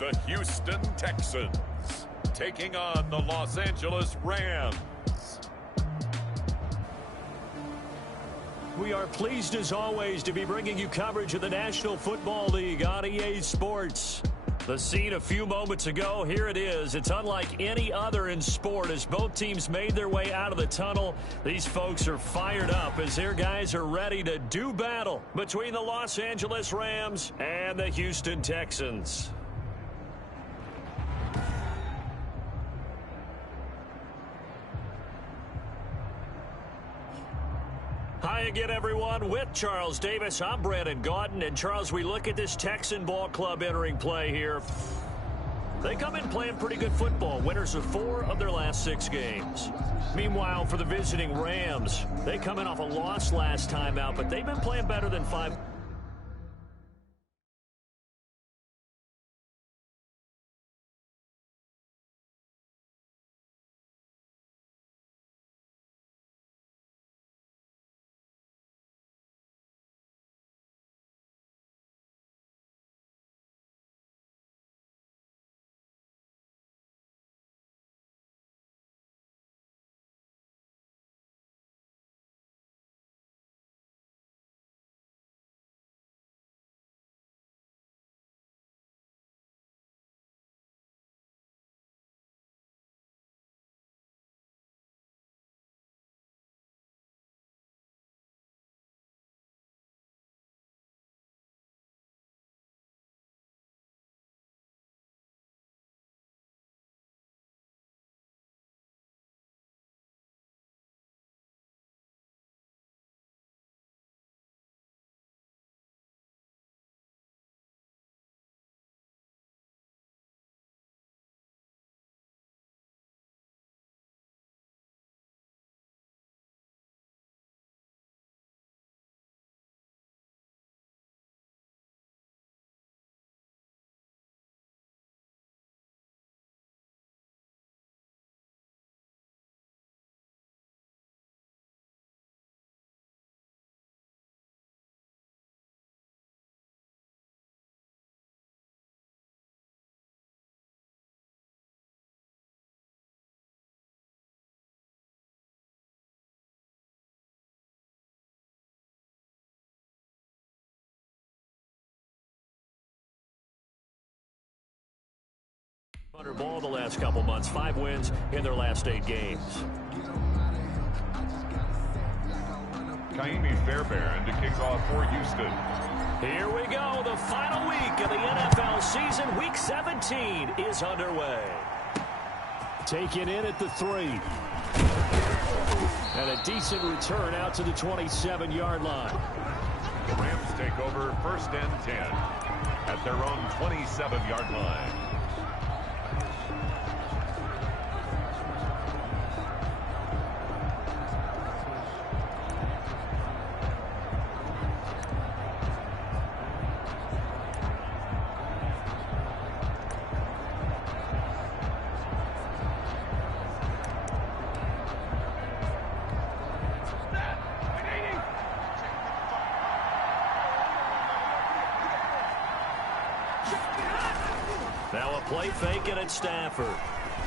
the Houston Texans, taking on the Los Angeles Rams. We are pleased as always to be bringing you coverage of the National Football League on EA Sports. The scene a few moments ago, here it is. It's unlike any other in sport as both teams made their way out of the tunnel. These folks are fired up as their guys are ready to do battle between the Los Angeles Rams and the Houston Texans. Hi again, everyone. With Charles Davis, I'm Brandon Gaudin. And, Charles, we look at this Texan ball club entering play here. They come in playing pretty good football, winners of 4 of their last 6 games. Meanwhile, for the visiting Rams, they come in off a loss last time out, but they've been playing better than 5. Under ball the last couple months, 5 wins in their last 8 games. Kaimi Fairbairn to kick off for Houston. Here we go. The final week of the NFL season. Week 17 is underway. Taken in at the 3. And a decent return out to the 27-yard line. The Rams take over 1st and 10 at their own 27-yard line. Now a play fake it at Stafford.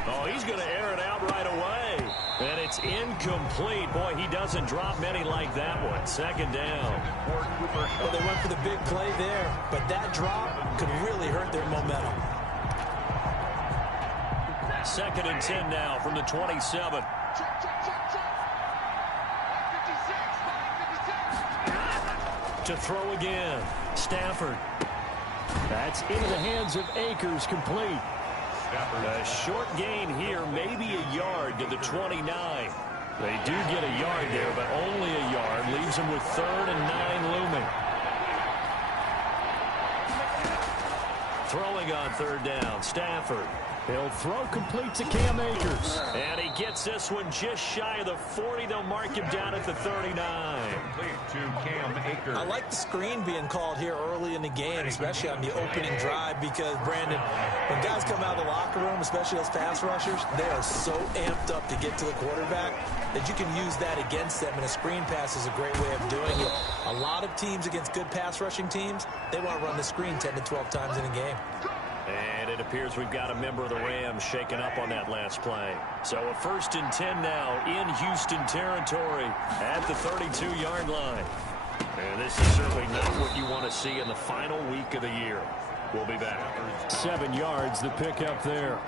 Oh, he's going to air it out right away. And it's incomplete. Boy, he doesn't drop many like that one. 2nd down. Well, they went for the big play there, but that drop could really hurt their momentum. 2nd and 10 now from the 27. To throw again. Stafford. That's into the hands of Akers, complete. A short gain here, maybe a yard to the 29. They do get a yard there, but only a yard. Leaves them with 3rd and 9 looming. Throwing on 3rd down, Stafford. He'll throw complete to Cam Akers. And he gets this one just shy of the 40. They'll mark him down at the 39. Complete to Cam Akers. I like the screen being called here early in the game, especially on the opening drive, because, Brandon, when guys come out of the locker room, especially those pass rushers, they are so amped up to get to the quarterback that you can use that against them, and a screen pass is a great way of doing it. A lot of teams against good pass rushing teams, they want to run the screen 10 to 12 times in a game. And it appears we've got a member of the Rams shaken up on that last play. So a 1st and 10 now in Houston territory at the 32-yard line. And this is certainly not what you want to see in the final week of the year. We'll be back. 7 yards, the pickup there.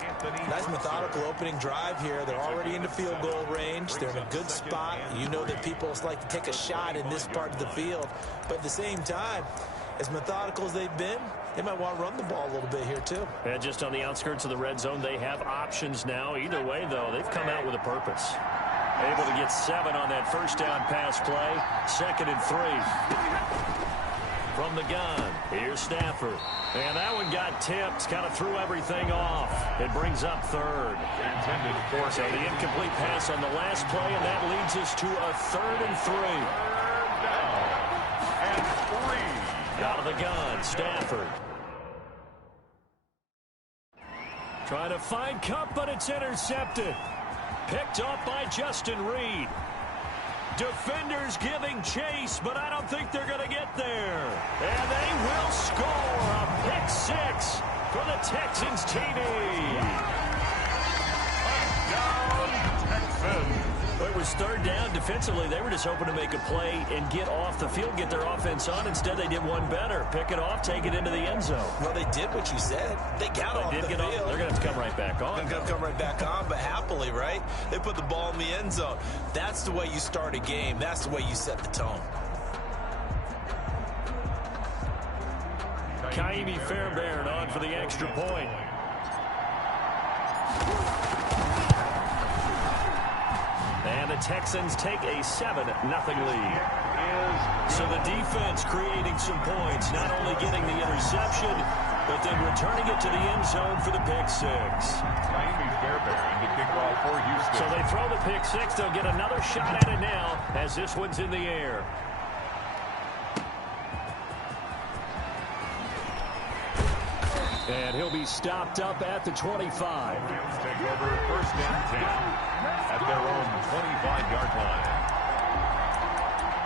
Nice methodical opening drive here. They're already into field goal range. They're in a good spot. You know that people like to take a shot in this part of the field. But at the same time, as methodical as they've been, they might want to run the ball a little bit here too. And just on the outskirts of the red zone, they have options now. Either way, though, they've come out with a purpose. Able to get 7 on that first down pass play. 2nd and 3. From the gun, here's Stafford. And that one got tipped, kind of threw everything off. It brings up 3rd. So the incomplete pass on the last play, and that leads us to a 3rd and 3. Out of the gun, Stafford. Trying to find Cup, but it's intercepted. Picked up by Justin Reed. Defenders giving chase, but I don't think they're going to get there. And they will score a pick 6 for the Texans TD. Touchdown, Texans. It was 3rd down. Defensively, they were just hoping to make a play and get off the field, get their offense on. Instead, they did one better. Pick it off, take it into the end zone. Well, they did what you said. They got off the field. They're going to have to come right back on. They're going to come right back on, but happily, right? They put the ball in the end zone. That's the way you start a game. That's the way you set the tone. Kaimi Fairbairn on for the extra point. And the Texans take a 7-0 lead. So the defense creating some points, not only getting the interception, but then returning it to the end zone for the pick 6. Kaimi Fairbairn to kick off for Houston. So they throw the pick 6. They'll get another shot at it now as this one's in the air. And he'll be stopped up at the 25. Take over 1st and 10 at their own 25-yard line.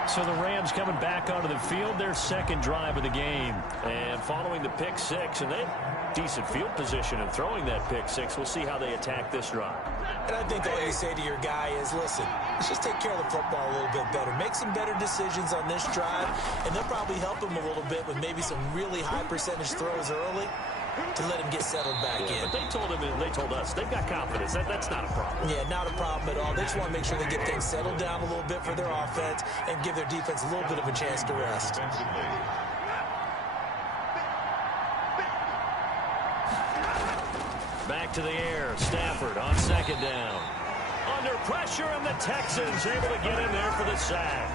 So the Rams coming back onto the field, their 2nd drive of the game. And following the pick 6, and they have decent field position in throwing that pick 6. We'll see how they attack this drive. And I think all you say to your guy is, listen, let's just take care of the football a little bit better. Make some better decisions on this drive, and they'll probably help him a little bit with maybe some really high percentage throws early to let him get settled back in. But they told us they've got confidence. That's not a problem. Yeah, not a problem at all. They just want to make sure they get things settled down a little bit for their offense and give their defense a little bit of a chance to rest. Back to the air. Stafford on 2nd down. Under pressure, and the Texans able to get in there for the sack.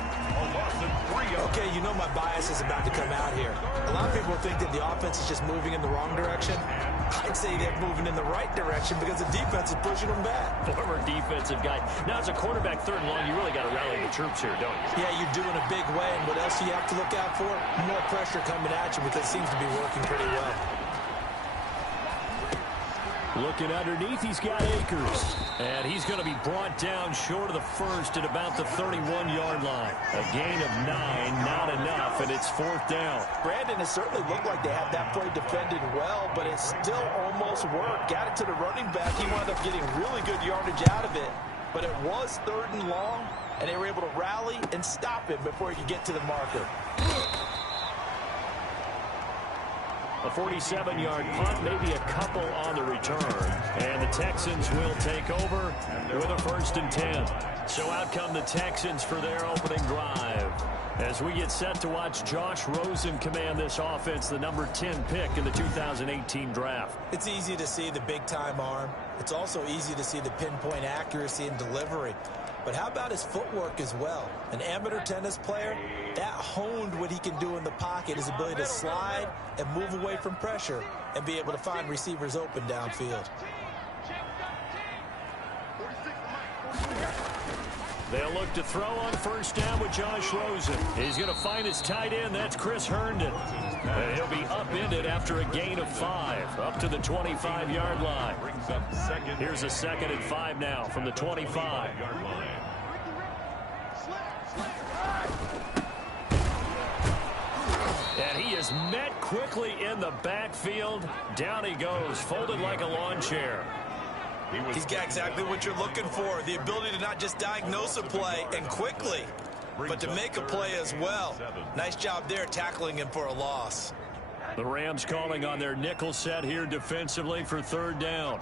Okay, you know my bias is about to come out here. A lot of people think that the offense is just moving in the wrong direction. I'd say they're moving in the right direction because the defense is pushing them back. Former defensive guy. Now, as a quarterback, 3rd and long, you really got to rally the troops here, don't you? Yeah, you're doing a big way, and what else do you have to look out for? More pressure coming at you because it seems to be working pretty well. Looking underneath, he's got Akers. And he's going to be brought down short of the 1st at about the 31-yard line. A gain of 9, not enough, and it's 4th down. Brandon, it certainly looked like they had that play defended well, but it still almost worked. Got it to the running back. He wound up getting really good yardage out of it. But it was 3rd and long, and they were able to rally and stop him before he could get to the marker. A 47-yard punt, maybe a couple on the return. And the Texans will take over with a 1st and 10. So out come the Texans for their opening drive. As we get set to watch Josh Rosen command this offense, the number 10 pick in the 2018 draft. It's easy to see the big-time arm. It's also easy to see the pinpoint accuracy and delivery. But how about his footwork as well? An amateur tennis player, that honed what he can do in the pocket, his ability to slide and move away from pressure and be able to find receivers open downfield. They'll look to throw on 1st down with Josh Rosen. He's going to find his tight end. That's Chris Herndon. And he'll be upended after a gain of 5, up to the 25-yard line. Here's a 2nd and 5 now from the 25. And he is met quickly in the backfield. Down he goes, folded like a lawn chair. He's got exactly what you're looking for, the ability to not just diagnose a play and quickly, but to make a play as well. Nice job there tackling him for a loss. The Rams calling on their nickel set here defensively for third down.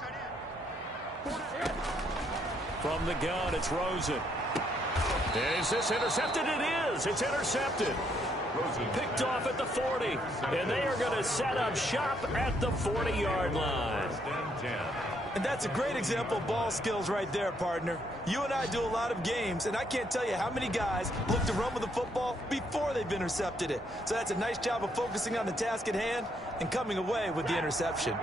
From the gun, it's Rosen. Is this intercepted? It is. It's intercepted. Picked off at the 40. And they are going to set up shop at the 40-yard line. And that's a great example of ball skills right there, partner. You and I do a lot of games, and I can't tell you how many guys look to run with the football before they've intercepted it. So that's a nice job of focusing on the task at hand and coming away with the interception.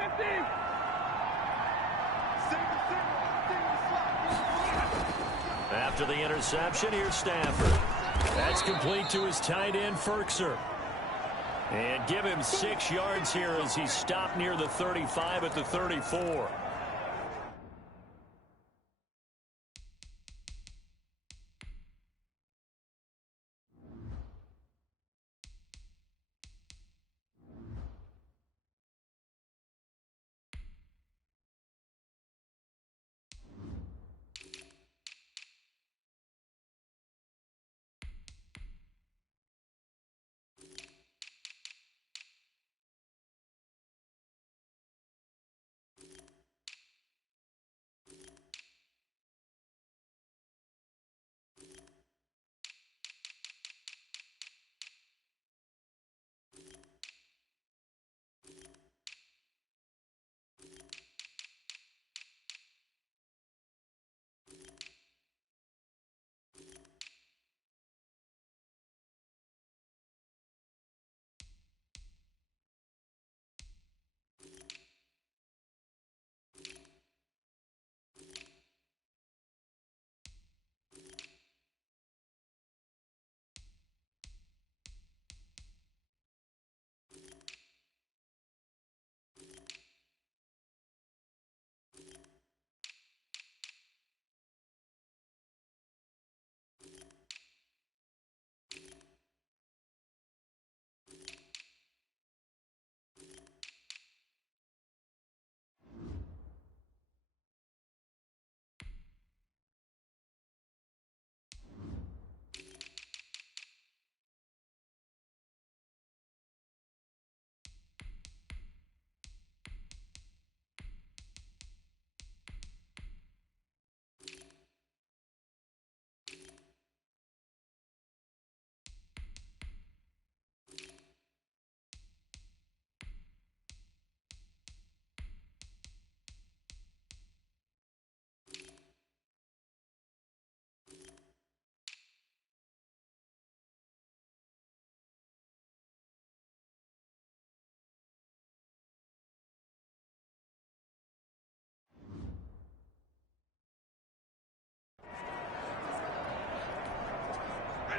After the interception, here's Stafford. That's complete to his tight end, Ferkser. And give him 6 yards here as he stopped near the 35 at the 34.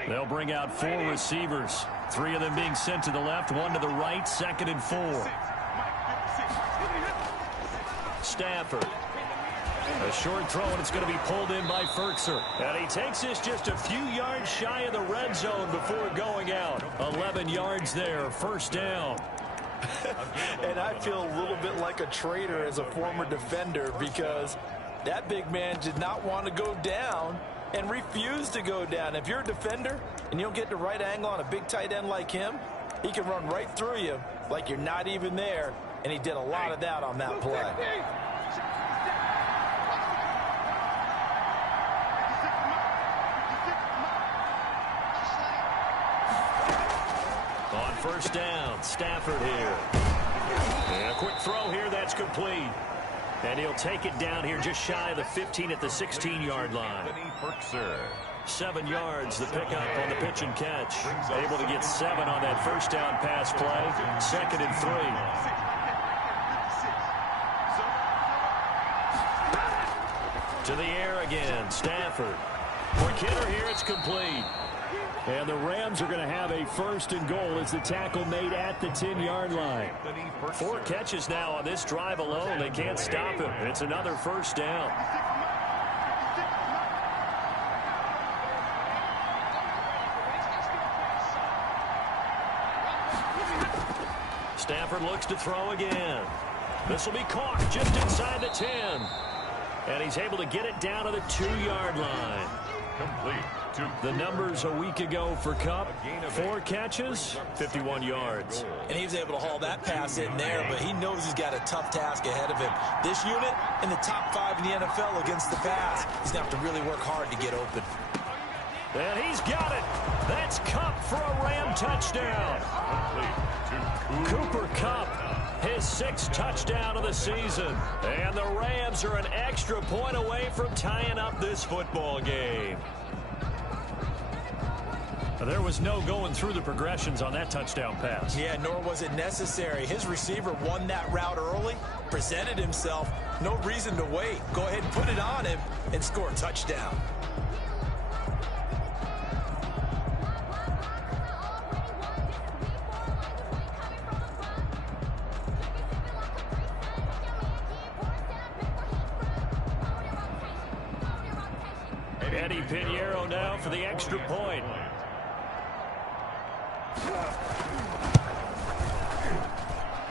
They'll bring out 4 receivers. 3 of them being sent to the left, 1 to the right, 2nd and 4. Stafford. A short throw, and it's going to be pulled in by Ferkser. And he takes this just a few yards shy of the red zone before going out. 11 yards there, first down. And I feel a little bit like a traitor as a former defender because that big man did not want to go down and refused to go down. If you're a defender and you don't get the right angle on a big tight end like him, he can run right through you like you're not even there, and he did a lot of that on that play. On first down, Stafford here. And a quick throw here, that's complete. And he'll take it down here just shy of the 15 at the 16-yard line. 7 yards, the pickup on the pitch and catch. Able to get 7 on that first down pass play. 2nd and 3. To the air again, Stafford. For Kidder here, it's complete. And the Rams are going to have a 1st and goal as the tackle made at the 10-yard line. 4 catches now on this drive alone. They can't stop him. It's another first down. Stafford looks to throw again. This will be caught just inside the 10. And he's able to get it down to the 2-yard line. Complete. The numbers a week ago for Kupp: 4 catches, 51 yards. And he was able to haul that pass in there, but he knows he's got a tough task ahead of him. This unit in the top 5 in the NFL against the pass. He's going to have to really work hard to get open. And he's got it. That's Kupp for a Ram touchdown. Cooper Kupp, his 6th touchdown of the season. And the Rams are an extra point away from tying up this football game. There was no going through the progressions on that touchdown pass. Yeah, nor was it necessary. His receiver won that route early, presented himself. No reason to wait. Go ahead and put it on him and score a touchdown. Eddie Pinheiro now for the extra point.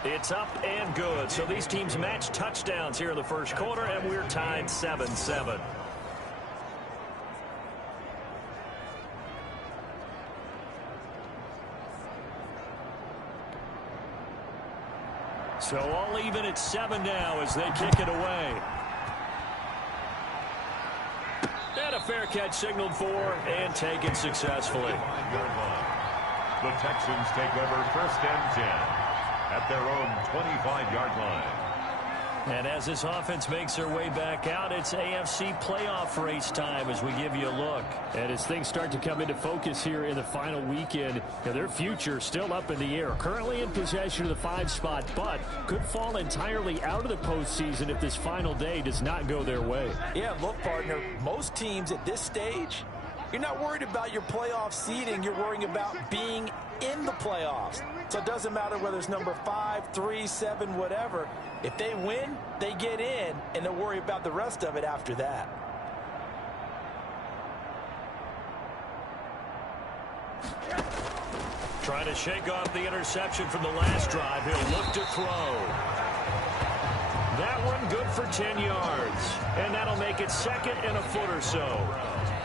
It's up and good. So these teams match touchdowns here in the first quarter, and we're tied 7-7. So all even at 7 now as they kick it away. And a fair catch signaled for and taken successfully. The Texans take over 1st and 10 at their own 25-yard line. And as this offense makes their way back out, it's AFC playoff race time as we give you a look. And as things start to come into focus here in the final weekend, their future still up in the air. Currently in possession of the 5 spot, but could fall entirely out of the postseason if this final day does not go their way. Yeah, look, partner, most teams at this stage, you're not worried about your playoff seeding. You're worrying about being in the playoffs. So it doesn't matter whether it's number 5, 3, 7, whatever. If they win, they get in, and they'll worry about the rest of it after that. Trying to shake off the interception from the last drive. He'll look to throw. That one good for 10 yards. And that'll make it 2nd and a foot or so.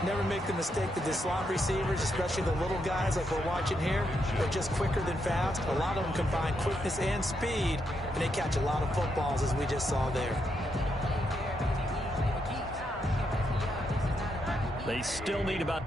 Never make the mistake that the slot receivers, especially the little guys like we're watching here, are just quicker than fast. A lot of them combine quickness and speed, and they catch a lot of footballs, as we just saw there. They still need about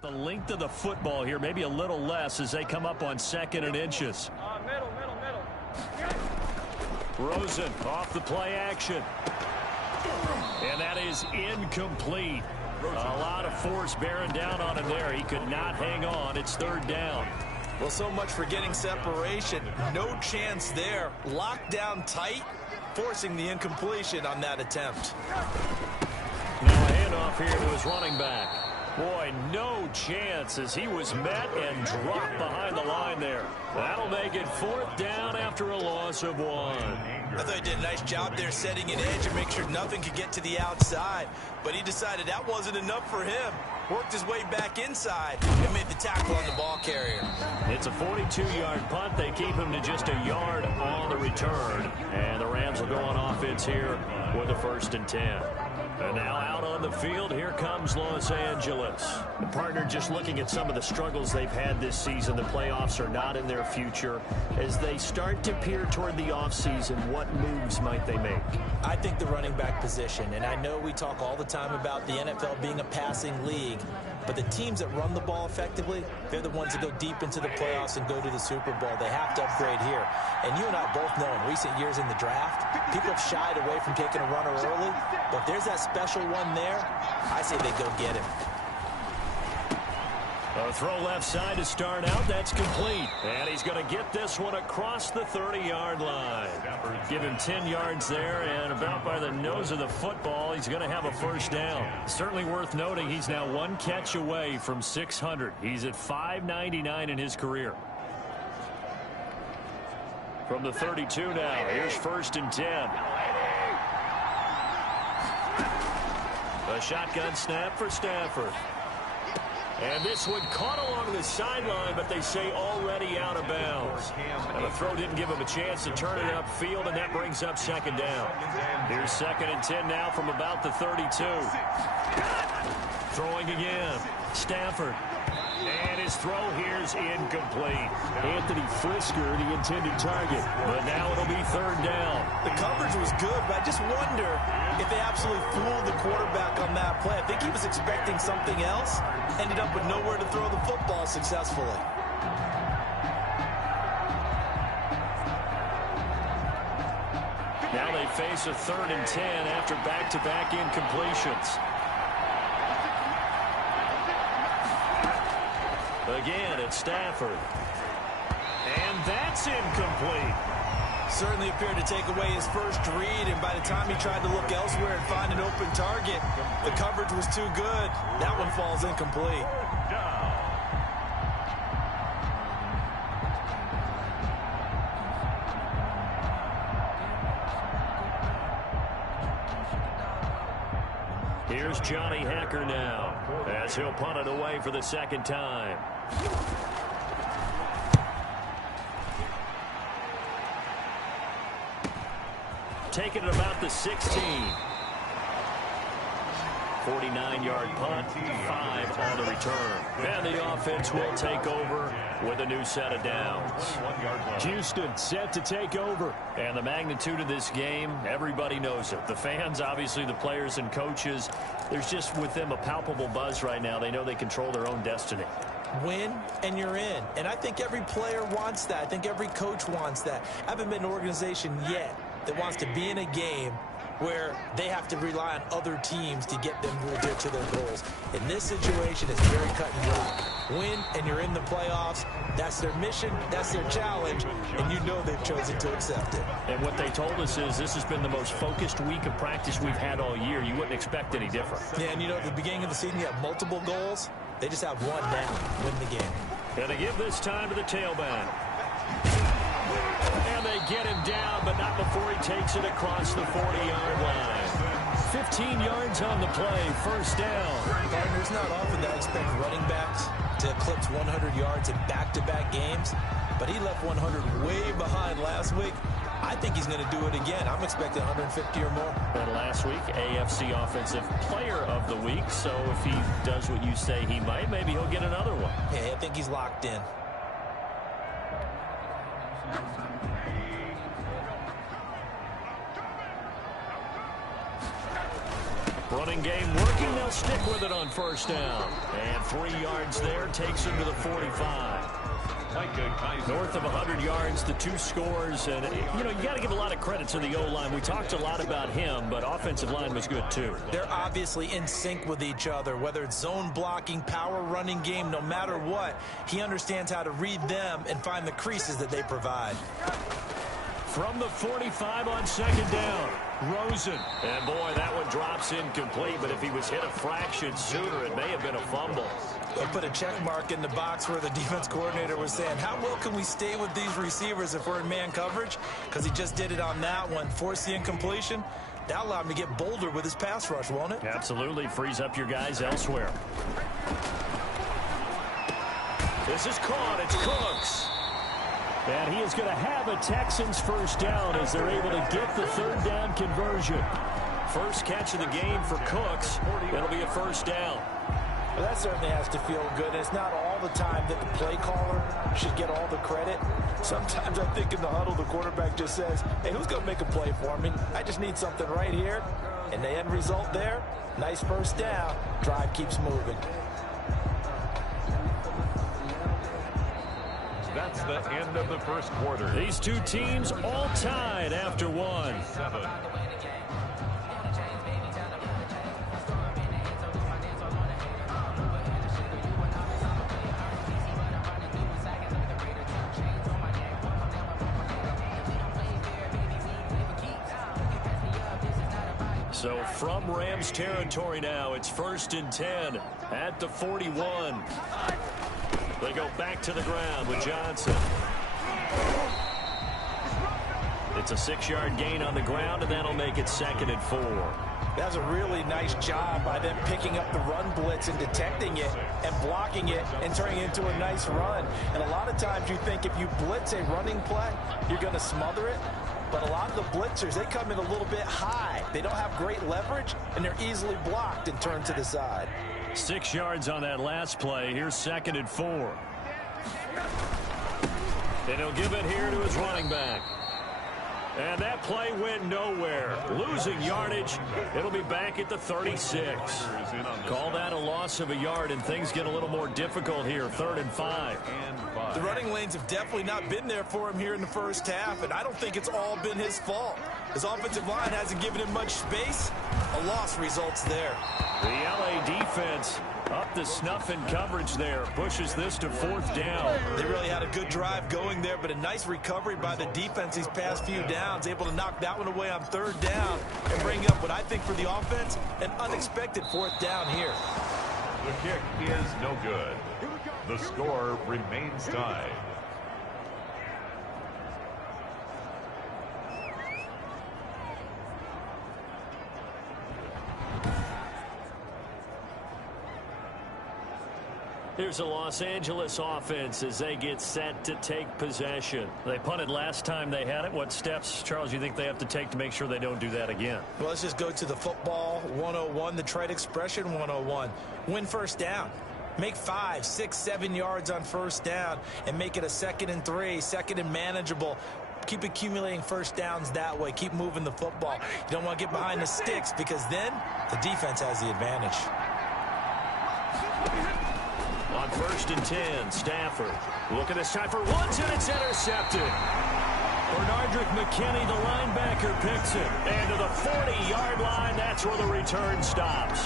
The length of the football here, maybe a little less as they come up on 2nd and inches. Middle. Rosen off the play action. And that is incomplete. A lot of force bearing down on him there. He could not hang on. It's 3rd down. Well, so much for getting separation. No chance there. Locked down tight, forcing the incompletion on that attempt. Now a handoff here to his running back. Boy, no chance as he was met and dropped behind the line there. That'll make it 4th down after a loss of 1. I thought he did a nice job there setting an edge and make sure nothing could get to the outside. But he decided that wasn't enough for him. Worked his way back inside and made the tackle on the ball carrier. It's a 42-yard punt. They keep him to just a yard on the return. And the Rams will go on offense here with a 1st and 10. And now out on the field, here comes Los Angeles. The partner just looking at some of the struggles they've had this season. The playoffs are not in their future. As they start to peer toward the offseason, what moves might they make? I think the running back position, and I know we talk all the time about the NFL being a passing league, but the teams that run the ball effectively, they're the ones that go deep into the playoffs and go to the Super Bowl. They have to upgrade here. And you and I both know in recent years in the draft, people have shied away from taking a runner early, but if there's that special one there, I say they go get him. A throw left side to start out. That's complete. And he's going to get this one across the 30-yard line. Give him 10 yards there, and about by the nose of the football, he's going to have a 1st down. Certainly worth noting he's now 1 catch away from 600. He's at 599 in his career. From the 32 now, here's 1st and 10. A shotgun snap for Stafford. And this one caught along the sideline, but they say already out of bounds. And the throw didn't give him a chance to turn it upfield, and that brings up 2nd down. Here's 2nd and 10 now from about the 32. Throwing again. Stafford. And his throw here's incomplete. Anthony Frisker, the intended target. But now it'll be 3rd down. The coverage was good, but I just wonder if they absolutely fooled the quarterback on that play. I think he was expecting something else. Ended up with nowhere to throw the football successfully. Now they face a 3rd and 10 after back-to-back incompletions. Again, it's Stafford. And that's incomplete. Certainly appeared to take away his first read, and by the time he tried to look elsewhere and find an open target, the coverage was too good. That one falls incomplete. Here's Johnny Hacker now, as he'll punt it away for the 2nd time. Taking it about the 16. 49-yard punt, 5 on the return. And the offense will take over with a new set of downs. Houston set to take over. And the magnitude of this game, everybody knows it. The fans, obviously the players and coaches, there's just with them a palpable buzz right now. They know they control their own destiny. Win and you're in. And I think every player wants that. I think every coach wants that. I haven't been an organization yet that wants to be in a game where they have to rely on other teams to get them to their goals. In this situation, it's very cut and dry. Win, and you're in the playoffs. That's their mission. That's their challenge. And you know they've chosen to accept it. And what they told us is this has been the most focused week of practice we've had all year. You wouldn't expect any different. Yeah, and you know, at the beginning of the season, you have multiple goals. They just have one now, win the game. And they give this time to the tailback. And they get him down, but not before he takes it across the 40-yard line. 15 yards on the play, 1st down. Partner, it's not often that I expect running backs to eclipse 100 yards in back-to-back games, but he left 100 way behind last week. I think he's going to do it again. I'm expecting 150 or more. And last week, AFC Offensive Player of the Week, so if he does what you say he might, maybe he'll get another one. Yeah, I think he's locked in. Running game working. They'll stick with it on first down. And 3 yards there takes him to the 45. North of 100 yards, the 2 scores. And, you know, you got to give a lot of credit to the O-line. We talked a lot about him, but offensive line was good, too. They're obviously in sync with each other, whether it's zone blocking, power running game, no matter what. He understands how to read them and find the creases that they provide. From the 45 on second down, Rosen. And, boy, that one drops incomplete, but if he was hit a fraction sooner, it may have been a fumble. They'll put a check mark in the box where the defense coordinator was saying, how well can we stay with these receivers if we're in man coverage? Because he just did it on that one. Force the incompletion. That'll allow him to get bolder with his pass rush, won't it? Absolutely. Frees up your guys elsewhere. This is caught. It's Cooks. And he is going to have a Texans first down as they're able to get the third down conversion. First catch of the game for Cooks. It'll be a first down. Well, that certainly has to feel good. It's not all the time that the play caller should get all the credit. Sometimes I think in the huddle, the quarterback just says, hey, who's going to make a play for me? I just need something right here. And the end result there, nice first down. Drive keeps moving. That's the end of the first quarter. These two teams all tied after one. 7. So from Rams territory now, it's 1st and 10 at the 41. They go back to the ground with Johnson. It's a 6-yard gain on the ground, and that'll make it 2nd and 4. That's a really nice job by them picking up the run blitz and detecting it and blocking it and turning it into a nice run. And a lot of times you think if you blitz a running play, you're going to smother it. But a lot of the blitzers, they come in a little bit high. They don't have great leverage, and they're easily blocked and turned to the side. 6 yards on that last play. Here's 2nd and 4. And he'll give it here to his running back. And that play went nowhere. Losing yardage. It'll be back at the 36. Call that a loss of a yard, and things get a little more difficult here. 3rd and 5. The running lanes have definitely not been there for him here in the first half, and I don't think it's all been his fault. His offensive line hasn't given him much space. A loss results there. The LA defense up to snuff in coverage there. Pushes this to 4th down. They really had a good drive going there, but a nice recovery by the defense these past few downs. Able to knock that one away on 3rd down and bring up what I think for the offense, an unexpected 4th down here. The kick is no good. The score remains tied. Here's a Los Angeles offense as they get set to take possession. They punted last time they had it. What steps, Charles, you think they have to take to make sure they don't do that again? Well, let's just go to the football 101, the trade expression 101. Win first down. Make 5, 6, 7 yards on first down and make it a 2nd and 3, 2nd and manageable. Keep accumulating first downs that way. Keep moving the football. You don't want to get behind the sticks because then the defense has the advantage. On 1st and 10, Stafford. Look at this time for once, and it's intercepted. Bernardrick McKinney, the linebacker, picks it. And to the 40-yard line, that's where the return stops.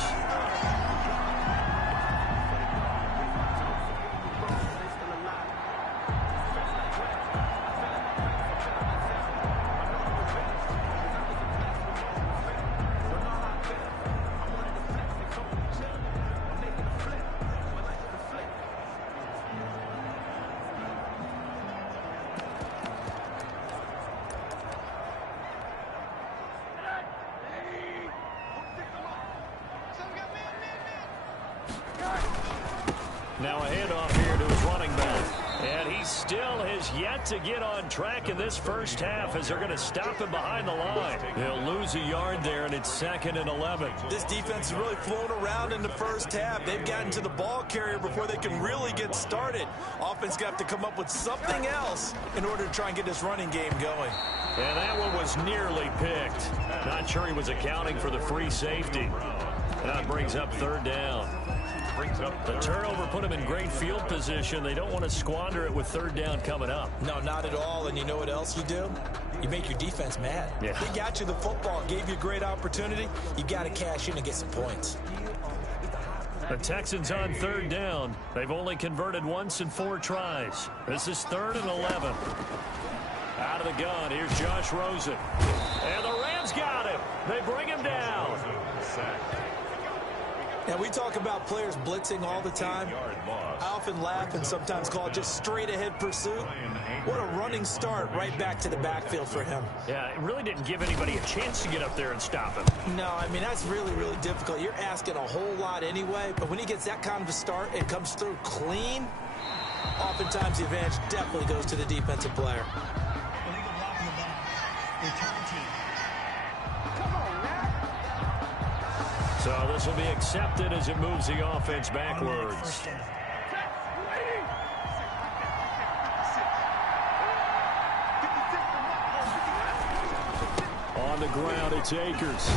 Now a handoff here to his running back. And he still has yet to get on track in this first half as they're going to stop him behind the line. They'll lose a yard there, and it's 2nd and 11. This defense is really flown around in the first half. They've gotten to the ball carrier before they can really get started. Offense got to come up with something else in order to try and get this running game going. And that one was nearly picked. Not sure he was accounting for the free safety. That brings up 3rd down. The turnover put him in great field position. They don't want to squander it with 3rd down coming up. No, not at all. And you know what else you do? You make your defense mad. Yeah. They got you the football, gave you a great opportunity. You got to cash in and get some points. The Texans on 3rd down. They've only converted once in 4 tries. This is 3rd and 11. Out of the gun, here's Josh Rosen. And the Rams got him. They bring him down. Now, we talk about players blitzing all the time. I often laugh and sometimes call it just straight-ahead pursuit. What a running start right back to the backfield for him. Yeah, it really didn't give anybody a chance to get up there and stop him. No, I mean, that's really, really difficult. You're asking a whole lot anyway, but when he gets that kind of a start and comes through clean, oftentimes the advantage definitely goes to the defensive player. So this will be accepted as it moves the offense backwards. On the ground, it's Akers.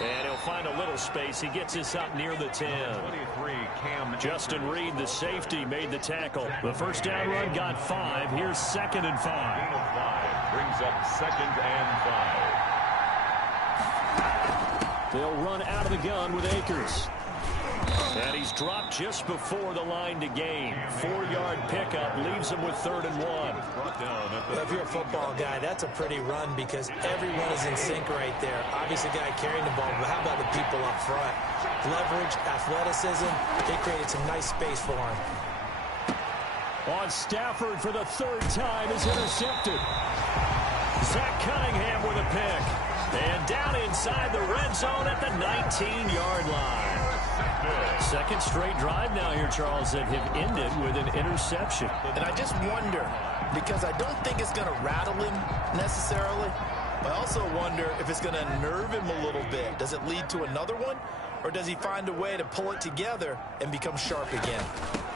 And he'll find a little space. He gets us up near the 10. Justin Reed, the safety, made the tackle. The first down run got 5. Here's 2nd and 5. Brings up 2nd and 5. They'll run out of the gun with Akers. And he's dropped just before the line to gain. 4-yard pickup leaves him with 3rd and 1. Well, if you're a football guy, that's a pretty run because everyone is in sync right there. Obviously, guy carrying the ball, but how about the people up front? Leverage, athleticism, they created some nice space for him. On Stafford for the 3rd time is intercepted. Zach Cunningham with a pick. And down inside the red zone at the 19-yard line. 2nd straight drive now here, Charles, that have ended with an interception. And I just wonder, because I don't think it's going to rattle him necessarily, I also wonder if it's going to unnerve him a little bit. Does it lead to another one? Or does he find a way to pull it together and become sharp again?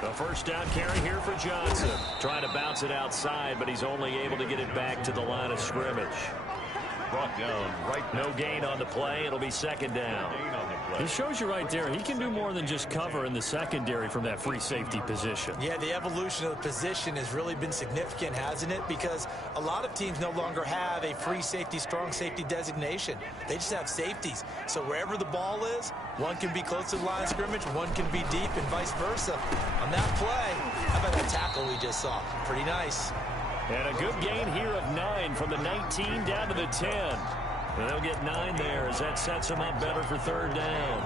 The first down carry here for Johnson. Trying to bounce it outside, but he's only able to get it back to the line of scrimmage. Brought down right. No gain on the play. It'll be 2nd down. He shows you right there, he can do more than just cover in the secondary from that free safety position. Yeah, the evolution of the position has really been significant, hasn't it? Because a lot of teams no longer have a free safety, strong safety designation. They just have safeties. So wherever the ball is, one can be close to the line of scrimmage, one can be deep, and vice versa. On that play, how about that tackle we just saw? Pretty nice. And a good gain here of 9 from the 19 down to the 10. And they'll get 9 there as that sets them up better for 3rd down.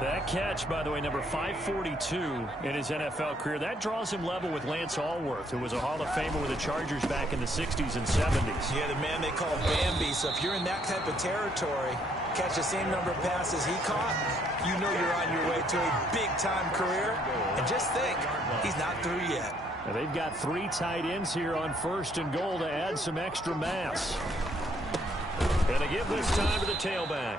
That catch, by the way, number 542 in his NFL career, that draws him level with Lance Allworth, who was a Hall of Famer with the Chargers back in the 60s and 70s. Yeah, the man they call Bambi. So if you're in that type of territory, catch the same number of passes he caught, you know you're on your way to a big-time career. And just think, he's not through yet. Now they've got 3 tight ends here on 1st and goal to add some extra mass. And they give this time to the tailback.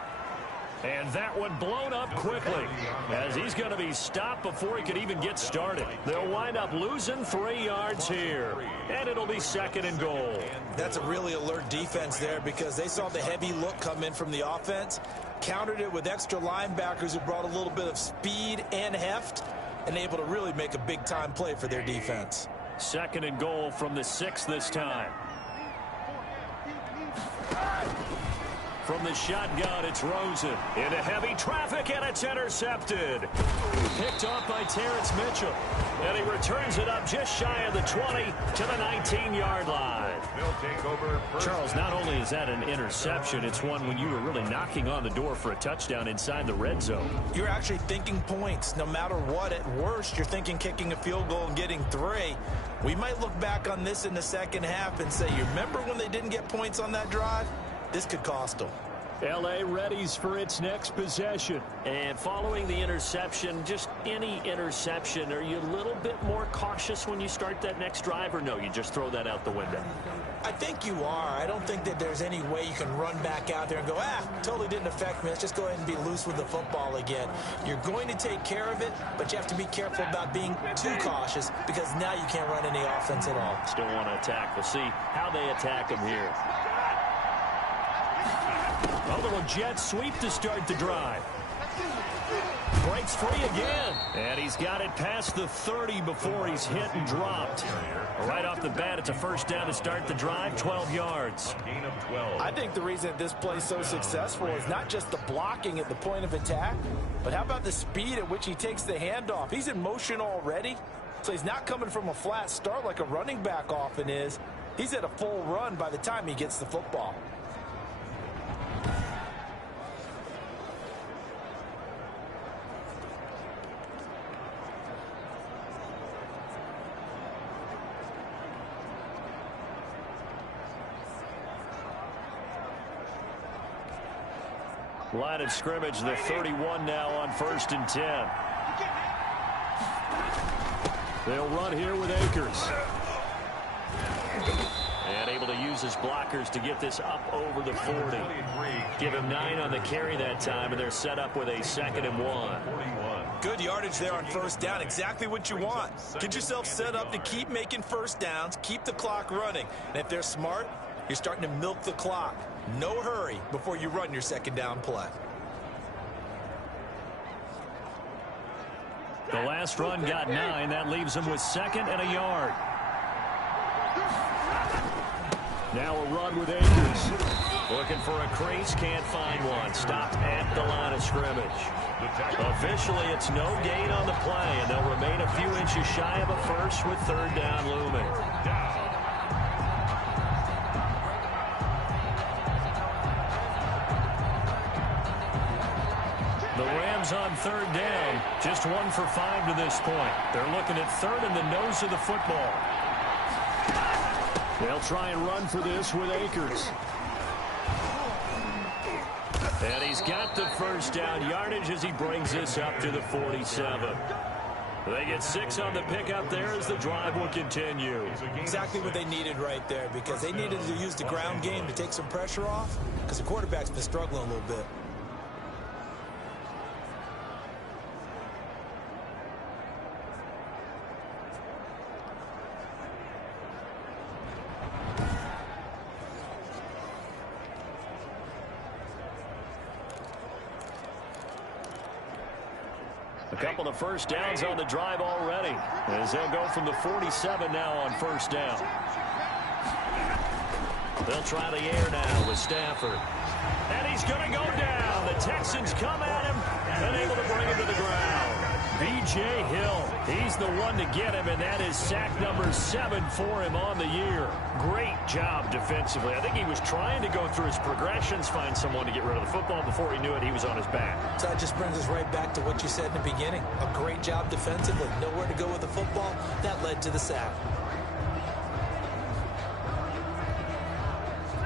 And that one blown up quickly as he's going to be stopped before he could even get started. They'll wind up losing 3 yards here. And it'll be 2nd and goal. That's a really alert defense there because they saw the heavy look come in from the offense, countered it with extra linebackers who brought a little bit of speed and heft, and able to really make a big-time play for their defense. 2nd and goal from the 6 this time. From the shotgun, it's Rosen. Into heavy traffic, and it's intercepted. Picked off by Terrence Mitchell. And he returns it up just shy of the 20 to the 19-yard line. Charles, not only is that an interception, it's one when you were really knocking on the door for a touchdown inside the red zone. You're actually thinking points. No matter what, at worst, you're thinking kicking a field goal and getting 3. We might look back on this in the second half and say, you remember when they didn't get points on that drive? This could cost them. L.A. readies for its next possession. And following the interception, just any interception, are you a little bit more cautious when you start that next drive, or no, you just throw that out the window? I think you are. I don't think that there's any way you can run back out there and go, totally didn't affect me. Let's just go ahead and be loose with the football again. You're going to take care of it, but you have to be careful about being too cautious because now you can't run any offense at all. Still want to attack. We'll see how they attack him here. A little jet sweep to start the drive. Breaks free again. And he's got it past the 30 before he's hit and dropped. Right off the bat, it's a first down to start the drive, 12 yards. Gain of 12. I think the reason this play is so successful is not just the blocking at the point of attack, but how about the speed at which he takes the handoff? He's in motion already, so he's not coming from a flat start like a running back often is. He's at a full run by the time he gets the football. Line of scrimmage, the 31 now on 1st and 10. They'll run here with Akers. And able to use his blockers to get this up over the 40. Give him 9 on the carry that time, and they're set up with a 2nd and 1. Good yardage there on first down. Exactly what you want. Get yourself set up to keep making first downs, keep the clock running. And if they're smart, you're starting to milk the clock. No hurry before you run your 2nd down play. The last run got 9. That leaves him with 2nd and a yard. Now a run with Akers. Looking for a crease, can't find one. Stopped at the line of scrimmage. Officially, it's no gain on the play, and they'll remain a few inches shy of a first with 3rd down looming. The Rams on 3rd down, just 1 for 5 to this point. They're looking at 3rd and the nose of the football. They'll try and run for this with Akers. And he's got the first down yardage as he brings this up to the 47. They get 6 on the pickup there as the drive will continue. Exactly what they needed right there because they needed to use the ground game to take some pressure off because the quarterback's been struggling a little bit. A couple of first downs on the drive already as they'll go from the 47 now on 1st down. They'll try the air now with Stafford. And he's going to go down. The Texans come at him and able to bring him to the ground. B.J. Hill, he's the one to get him, and that is sack number 7 for him on the year. Great job defensively. I think he was trying to go through his progressions, find someone to get rid of the football. Before he knew it, he was on his back. So that just brings us right back to what you said in the beginning. A great job defensively. Nowhere to go with the football. That led to the sack.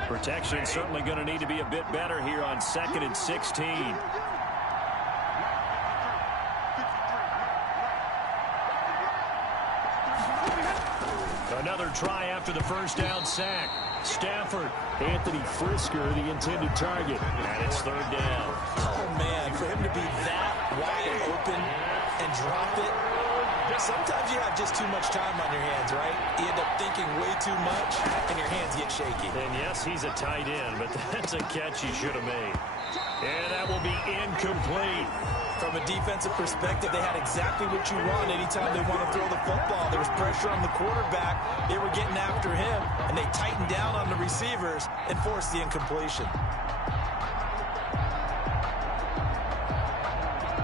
Protection certainly going to need to be a bit better here on 2nd and 16. Another try after the first down sack. Stafford, Anthony Frisker, the intended target. and it's 3rd down. Oh, man, for him to be that wide open and drop it. Sometimes you have just too much time on your hands, right? You end up thinking way too much, and your hands get shaky. And yes, he's a tight end, but that's a catch he should have made. And that will be incomplete. From a defensive perspective, they had exactly what you want anytime they want to throw the football. There was pressure on the quarterback. They were getting after him, and they tightened down on the receivers and forced the incompletion.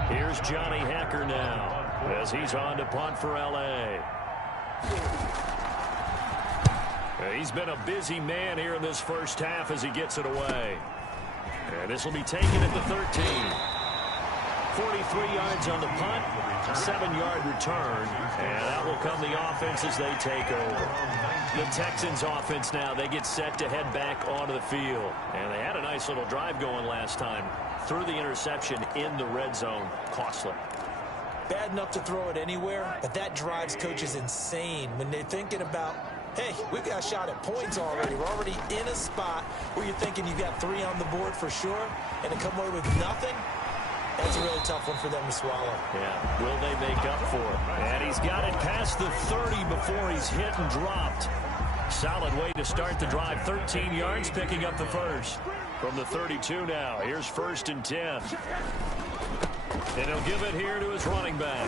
Here's Johnny Hecker now as he's on to punt for L.A. He's been a busy man here in this first half as he gets it away. And this will be taken at the 13. 43 yards on the punt, 7-yard return, and out will come the offense as they take over. The Texans offense now, they get set to head back onto the field. And they had a nice little drive going last time. Threw the interception in the red zone. Costly. Bad enough to throw it anywhere, but that drives coaches insane when they're thinking about, hey, we've got a shot at points already. We're already in a spot where you're thinking you've got 3 on the board for sure, and to come away with nothing, that's a really tough one for them to swallow. Yeah, will they make up for it? And he's got it past the 30 before he's hit and dropped. Solid way to start the drive. 13 yards, picking up the first. From the 32 now, here's 1st and 10. And he'll give it here to his running back.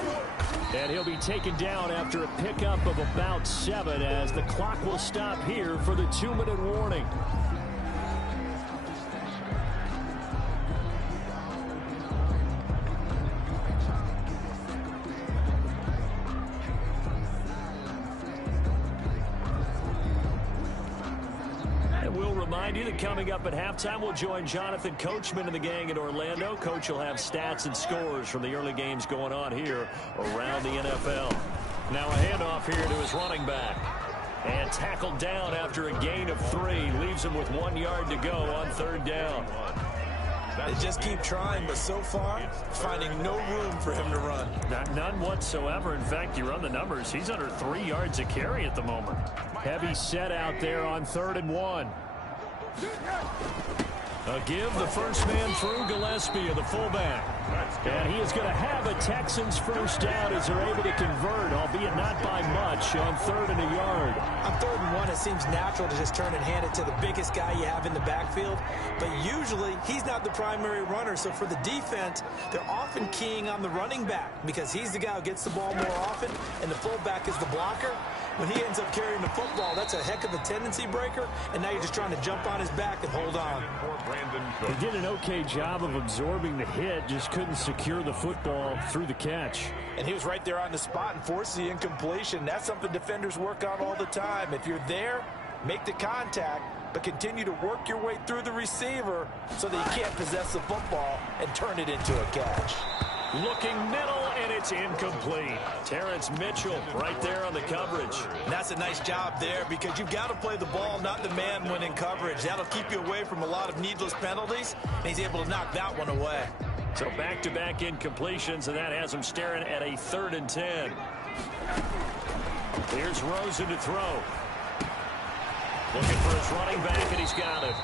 And he'll be taken down after a pickup of about 7 as the clock will stop here for the 2-minute warning. Remind you that coming up at halftime, we'll join Jonathan Coachman and the gang in Orlando. Coach will have stats and scores from the early games going on here around the NFL. Now a handoff here to his running back. And tackled down after a gain of 3. Leaves him with 1 yard to go on 3rd down. They just keep trying, but so far, finding no room for him to run. None whatsoever. In fact, you run the numbers. He's under 3 yards a carry at the moment. Heavy set out there on 3rd and 1. A give, the first man through, Gillespie, the fullback. And he is going to have a Texans first down as they're able to convert, albeit not by much, on 3rd and a yard. On 3rd and 1, it seems natural to just turn and hand it to the biggest guy you have in the backfield. But usually, he's not the primary runner. So for the defense, they're often keying on the running back because he's the guy who gets the ball more often, and the fullback is the blocker. When he ends up carrying the football, that's a heck of a tendency breaker, and now you're just trying to jump on his back and hold on. He did an okay job of absorbing the hit, just couldn't secure the football through the catch. And he was right there on the spot and forced the incompletion. That's something defenders work on all the time. If you're there, make the contact, but continue to work your way through the receiver so that you can't possess the football and turn it into a catch. Looking middle, and it's incomplete. Terrence Mitchell right there on the coverage. And that's a nice job there because you've got to play the ball, not the man when in coverage. That'll keep you away from a lot of needless penalties, and he's able to knock that one away. So back-to-back incompletions, and that has him staring at a 3rd and 10. Here's Rosen to throw. Looking for his running back, and he's got it.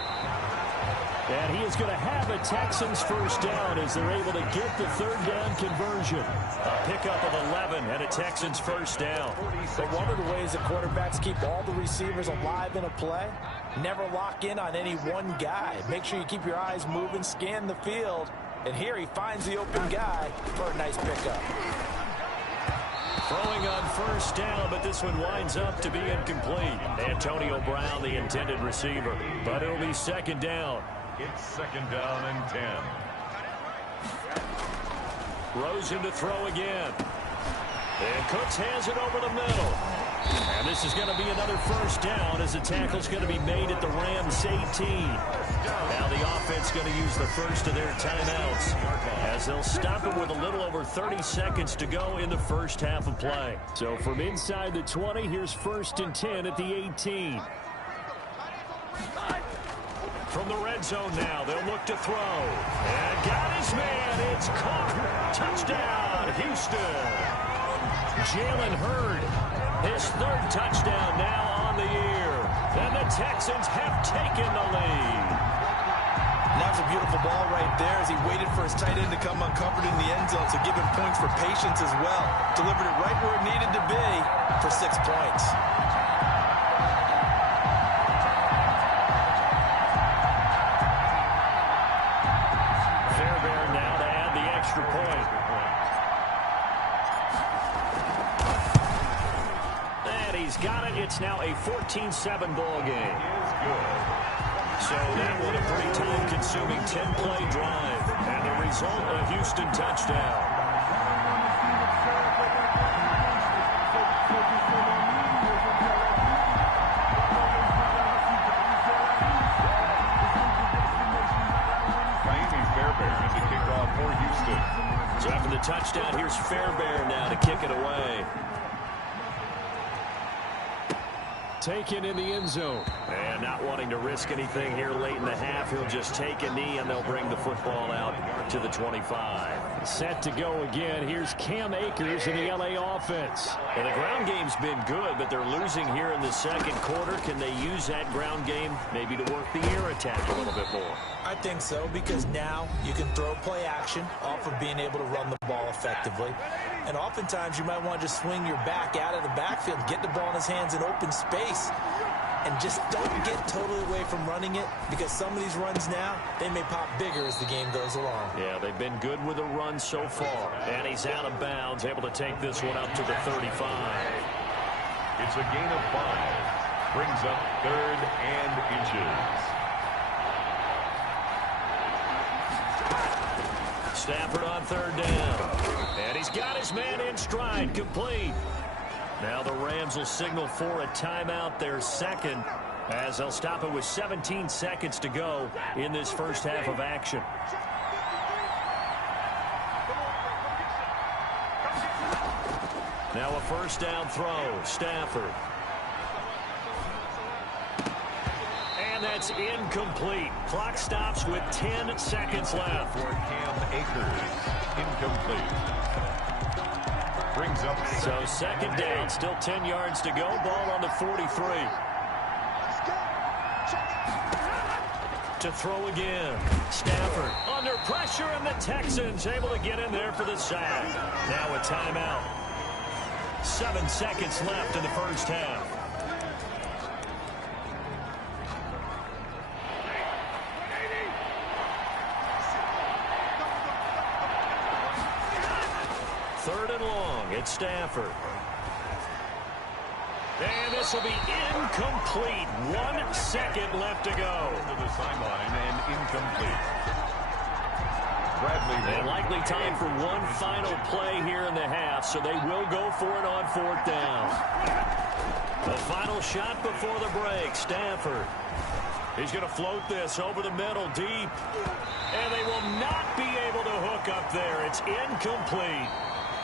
And he is going to have a Texans first down as they're able to get the 3rd down conversion. A pickup of 11 and a Texans first down. But one of the ways that quarterbacks keep all the receivers alive in a play, never lock in on any one guy. Make sure you keep your eyes moving, scan the field. And here he finds the open guy for a nice pickup. Throwing on first down, but this one winds up to be incomplete. Antonio Brown, the intended receiver. But it'll be 2nd down. It's 2nd down and 10. Rosen to throw again. And Cooks has it over the middle. And this is going to be another first down as the tackle's going to be made at the Rams 18. Now the offense going to use the first of their timeouts as they'll stop it with a little over 30 seconds to go in the first half of play. So from inside the 20, here's 1st and 10 at the 18. From the red zone now, they'll look to throw. And got his man. It's caught. Touchdown, Houston. Jalen Hurd, his 3rd touchdown now on the year. And the Texans have taken the lead. And that was a beautiful ball right there as he waited for his tight end to come uncovered in the end zone, so give him points for patience as well. Delivered it right where it needed to be for 6 points. Extra point. And he's got it. It's now a 14-7 ball game. So that was a pretty time-consuming 10-play drive. And the result, a Houston touchdown. touchdown. Here's Fairbairn now to kick it away. Taken in the end zone. And not wanting to risk anything here late in the half, he'll just take a knee, and they'll bring the football out to the 25. Set to go again. Here's Cam Akers in the L.A. offense. And the ground game's been good, but they're losing here in the second quarter. Can they use that ground game maybe to work the air attack a little bit more? I think so, because now you can throw play action off of being able to run the ball effectively. And oftentimes you might want to just swing your back out of the backfield, get the ball in his hands in open space, and just don't get totally away from running it, because some of these runs now, they may pop bigger as the game goes along. Yeah, they've been good with a run so far. And he's out of bounds, able to take this one up to the 35. It's a gain of 5. Brings up 3rd and inches. Stafford on 3rd down. And he's got his man in stride, complete. Now the Rams will signal for a timeout, their second, as they'll stop it with 17 seconds to go in this first half of action. Now a first down throw, Stafford. And that's incomplete. Clock stops with 10 seconds left. For Cam Akers, incomplete. Brings up So second down, still 10 yards to go. Ball on the 43. To throw again. Stafford under pressure, and the Texans able to get in there for the sack. Now a timeout. 7 seconds left in the first half. Third and long, it's Stafford. And this will be incomplete. 1 second left to go. to the sideline and incomplete. Bradley. And likely time for one final play here in the half, so they will go for it on 4th down. The final shot before the break, Stafford. He's going to float this over the middle deep. And they will not be able to hook up there. It's incomplete.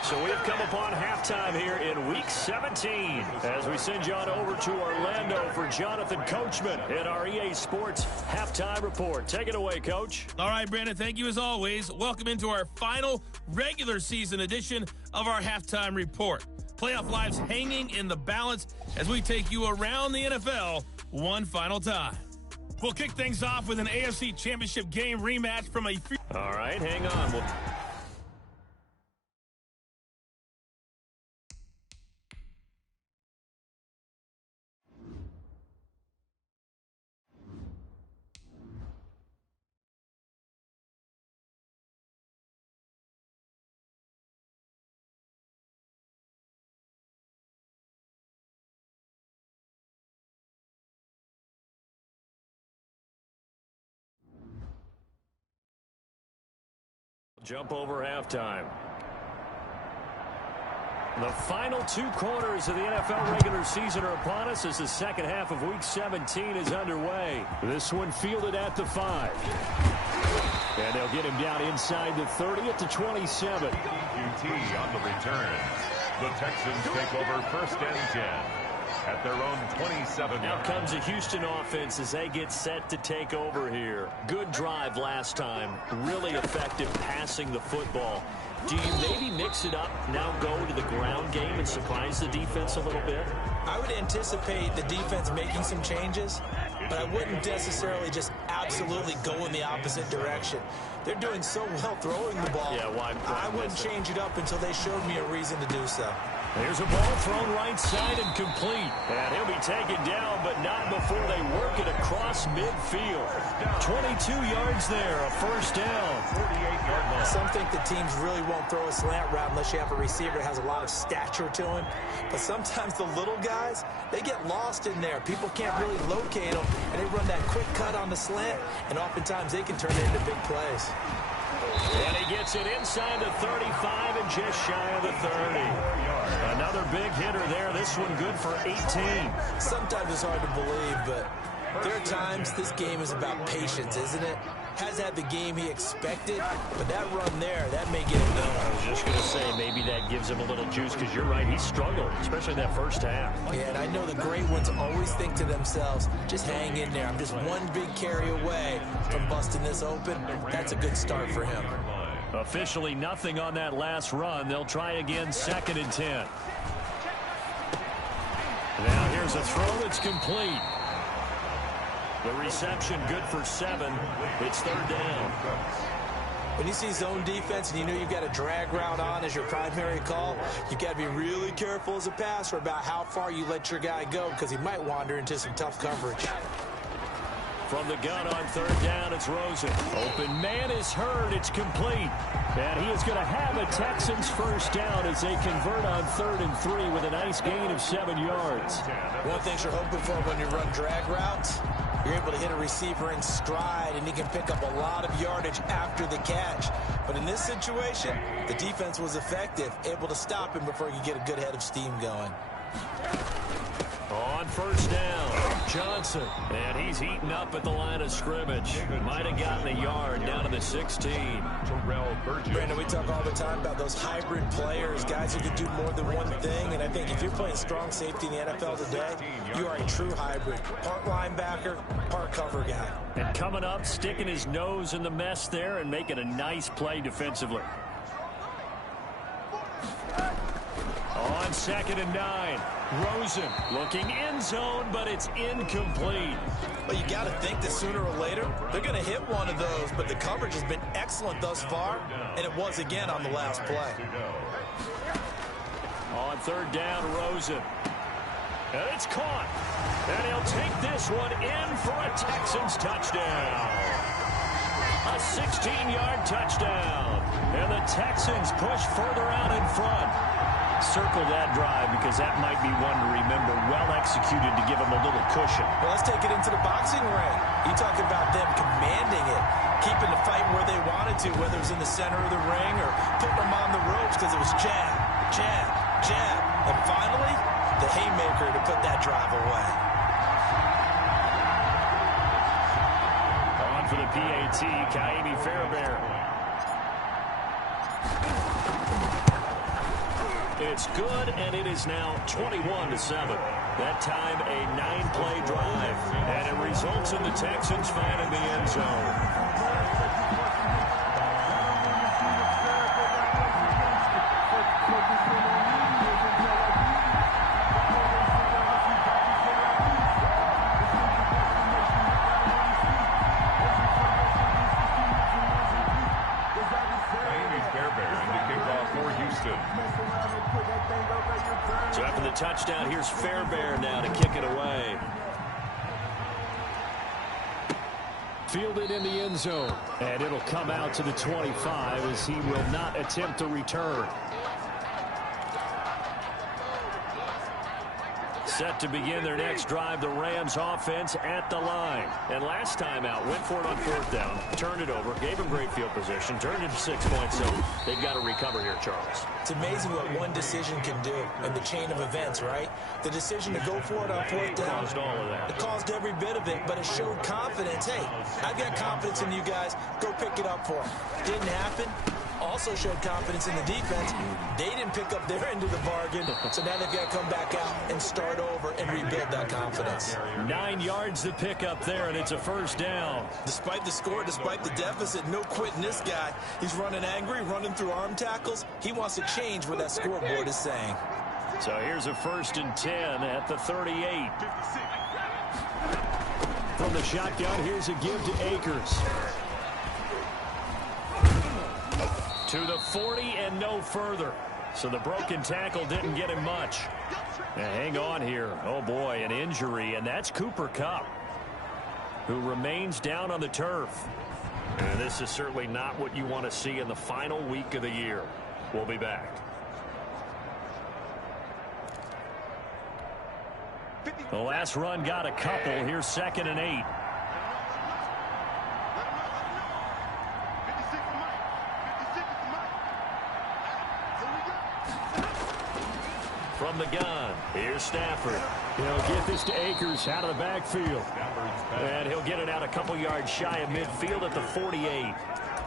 So we've come upon halftime here in Week 17 as we send you on over to Orlando for Jonathan Coachman in our EA Sports Halftime Report. Take it away, Coach. All right, Brandon, thank you as always. Welcome into our final regular season edition of our Halftime Report. Playoff lives hanging in the balance as we take you around the NFL one final time. We'll kick things off with an AFC Championship game rematch from a... All right, hang on. Jump over halftime. The final 2 quarters of the NFL regular season are upon us as the second half of Week 17 is underway. This one fielded at the 5. And they'll get him down inside the 30 at the 27. QT on the return. The Texans take over 1st and 10 at their own 27. Now comes a Houston offense as they get set to take over here. Good drive last time. Really effective passing the football. Do you maybe mix it up, now go to the ground game and surprise the defense a little bit? I would anticipate the defense making some changes, but I wouldn't necessarily just absolutely go in the opposite direction. They're doing so well throwing the ball. Yeah, why I wouldn't change it up until they showed me a reason to do so. There's a ball thrown right side and complete. And he'll be taken down, but not before they work it across midfield. 22 yards there, a first down. 48-yard line. Some think the teams really won't throw a slant route unless you have a receiver that has a lot of stature to him. But sometimes the little guys, they get lost in there. People can't really locate them, and they run that quick cut on the slant, and oftentimes they can turn it into big plays. And he gets it inside the 35 and just shy of the 30. Another big hitter there. This one good for 18. Sometimes it's hard to believe, but there are times this game is about patience, isn't it? Hasn't had the game he expected, but that run there, that may get him going. I was just going to say, maybe that gives him a little juice, because you're right, he struggled, especially that first half. Yeah, and I know the great ones always think to themselves, just hang in there. I'm just one big carry away from busting this open. That's a good start for him. Officially nothing on that last run. They'll try again, 2nd and 10. Now here's a throw that's complete. The reception good for 7. It's 3rd down. When you see zone defense and you know you've got a drag route on as your primary call, you've got to be really careful as a passer about how far you let your guy go, because he might wander into some tough coverage. From the gun on 3rd down, it's Rosen. Open man is heard. It's complete. And he is going to have a Texans first down as they convert on 3rd and 3 with a nice gain of 7 yards. One thing you're hoping for when you run drag routes, you're able to hit a receiver in stride, and he can pick up a lot of yardage after the catch. But in this situation, the defense was effective, able to stop him before he could get a good head of steam going. On 1st down, Johnson. And he's heating up at the line of scrimmage. Might have gotten a yard down to the 16. Brandon, we talk all the time about those hybrid players, guys who can do more than one thing. And I think if you're playing strong safety in the NFL today, you are a true hybrid. Part linebacker, part cover guy. And coming up, sticking his nose in the mess there and making a nice play defensively. On 2nd and 9. Rosen looking end zone, but it's incomplete. But you got to think that sooner or later, they're going to hit one of those. But the coverage has been excellent thus far, and it was again on the last play. On 3rd down, Rosen. And it's caught. And he'll take this one in for a Texans touchdown. A 16-yard touchdown. And the Texans push further out in front. Circle that drive, because that might be one to remember. Well executed to give him a little cushion. Well, let's take it into the boxing ring. You talk about them commanding it, keeping the fight where they wanted to, whether it was in the center of the ring or putting them on the ropes, because it was jab, jab, jab. And finally, the haymaker to put that drive away. On for the PAT, Kaimi Fairbairn. It's good, and it is now 21-7. That time, a 9-play drive, and it results in the Texans finding the end zone. So after the touchdown, here's Fairbairn now to kick it away. Fielded in the end zone. And it'll come out to the 25 as he will not attempt a return. Set to begin their next drive, the Rams offense at the line. And last time out, went for it on 4th down, turned it over, gave him great field position, turned it to 6 points, so they've got to recover here, Charles. It's amazing what one decision can do in the chain of events, right? The decision to go for it on 4th down. Caused all of that. It caused every bit of it, but it showed confidence. Hey, I've got confidence in you guys. Go pick it up for them. Didn't happen. Also showed confidence in the defense. They didn't pick up their end of the bargain, so now they've got to come back out and start over and rebuild that confidence. 9 yards to pick up there, and it's a 1st down. Despite the score, despite the deficit, no quitting this guy. He's running angry, running through arm tackles. He wants to change what that scoreboard is saying. So here's a 1st and 10 at the 38. From the shotgun, here's a give to Akers. To the 40 and no further. So the broken tackle didn't get him much. Now hang on here. Oh, boy, an injury, and that's Cooper Kupp, who remains down on the turf. And this is certainly not what you want to see in the final week of the year. We'll be back. The last run got a couple. Here's 2nd and 8. From the gun, here's Stafford. He'll get this to Akers out of the backfield. And he'll get it out a couple yards shy of midfield at the 48.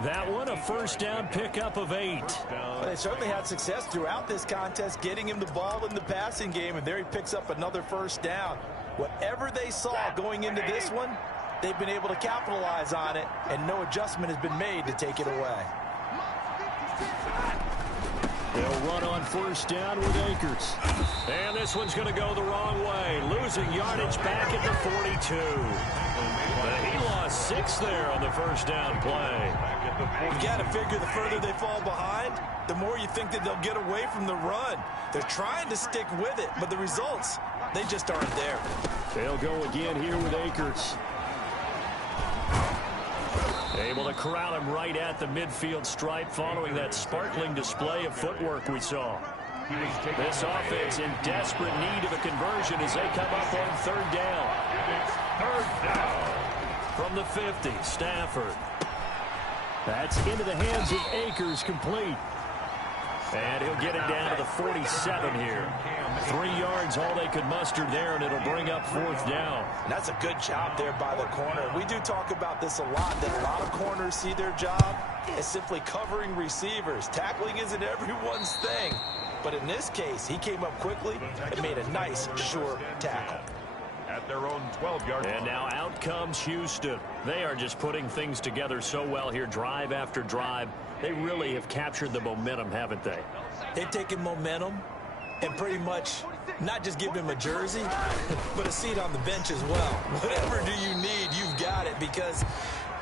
That one, a first down pickup of 8. Well, they certainly had success throughout this contest, getting him the ball in the passing game, and there he picks up another first down. Whatever they saw going into this one, they've been able to capitalize on it, and no adjustment has been made to take it away. They'll run on first down with Akers. And this one's going to go the wrong way. Losing yardage back at the 42. But he lost 6 there on the first down play. You got to figure the further they fall behind, the more you think that they'll get away from the run. They're trying to stick with it, but the results, they just aren't there. They'll go again here with Akers. Able to corral him right at the midfield stripe following that sparkling display of footwork we saw. This offense in desperate need of a conversion as they come up on third down. From the 50, Stafford. That's into the hands of Akers, complete. And he'll get it down to the 47 here. 3 yards, all they could muster there, and it'll bring up fourth down. And that's a good job there by the corner. We do talk about this a lot, that a lot of corners see their job as simply covering receivers. Tackling isn't everyone's thing. But in this case, he came up quickly and made a nice, sure tackle. At their own 12-yard line. And now out comes Houston. They are just putting things together so well here, drive after drive. They really have captured the momentum, haven't they? They've taken momentum and pretty much not just give him a jersey, but a seat on the bench as well. Whatever do you need, you've got it, because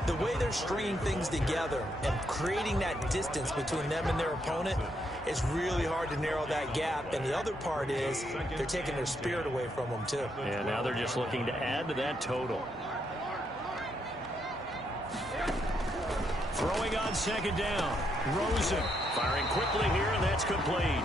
the way they're stringing things together and creating that distance between them and their opponent, it's really hard to narrow that gap. And the other part is they're taking their spirit away from them, too. And now they're just looking to add to that total. Throwing on second down. Rosen firing quickly here, and that's complete.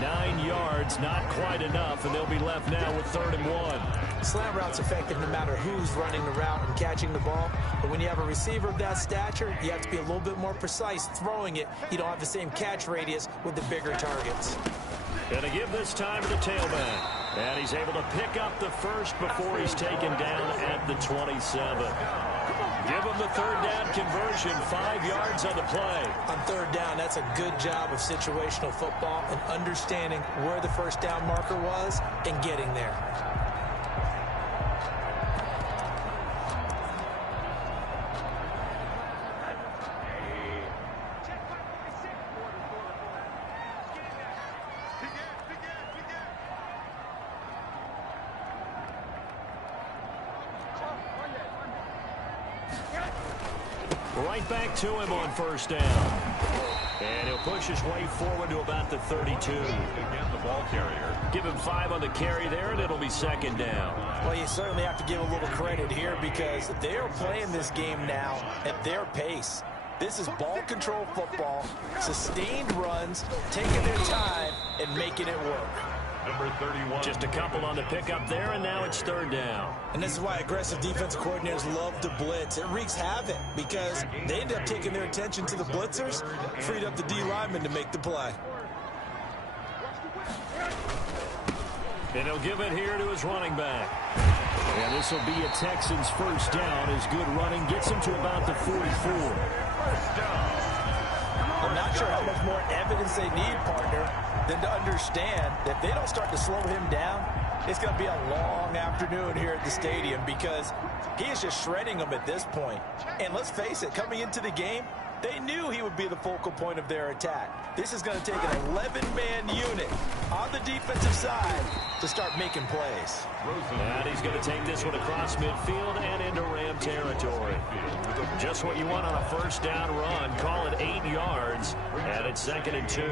9 yards, not quite enough, and they'll be left now with 3rd and 1. Slant route's effective no matter who's running the route and catching the ball. But when you have a receiver of that stature, you have to be a little bit more precise throwing it. You don't have the same catch radius with the bigger targets. Gonna give this time to the tailback. And he's able to pick up the first before he's taken down at the 27. Give him the 3rd down conversion, 5 yards on the play. On 3rd down, that's a good job of situational football and understanding where the first down marker was and getting there. Right back to him on first down. And he'll push his way forward to about the 32. Again, the ball carrier. Give him 5 on the carry there, and it'll be second down. Well, you certainly have to give a little credit here because they're playing this game now at their pace. This is ball control football, sustained runs, taking their time, and making it work. Number 31. Just a couple on the pickup there, and now it's 3rd down. And this is why aggressive defensive coordinators love to blitz. It wreaks havoc because they end up taking their attention to the blitzers, freed up the D lineman to make the play. And he'll give it here to his running back. And this will be a Texans first down as good running gets him to about the 44. I'm not sure how much more evidence they need, partner, than to understand that if they don't start to slow him down, it's going to be a long afternoon here at the stadium because he is just shredding them at this point. And let's face it, coming into the game, they knew he would be the focal point of their attack. This is going to take an 11-man unit on the defensive side to start making plays. And he's going to take this one across midfield and into Ram territory. Just what you want on a first down run. Call it 8 yards, and it's 2nd and 2.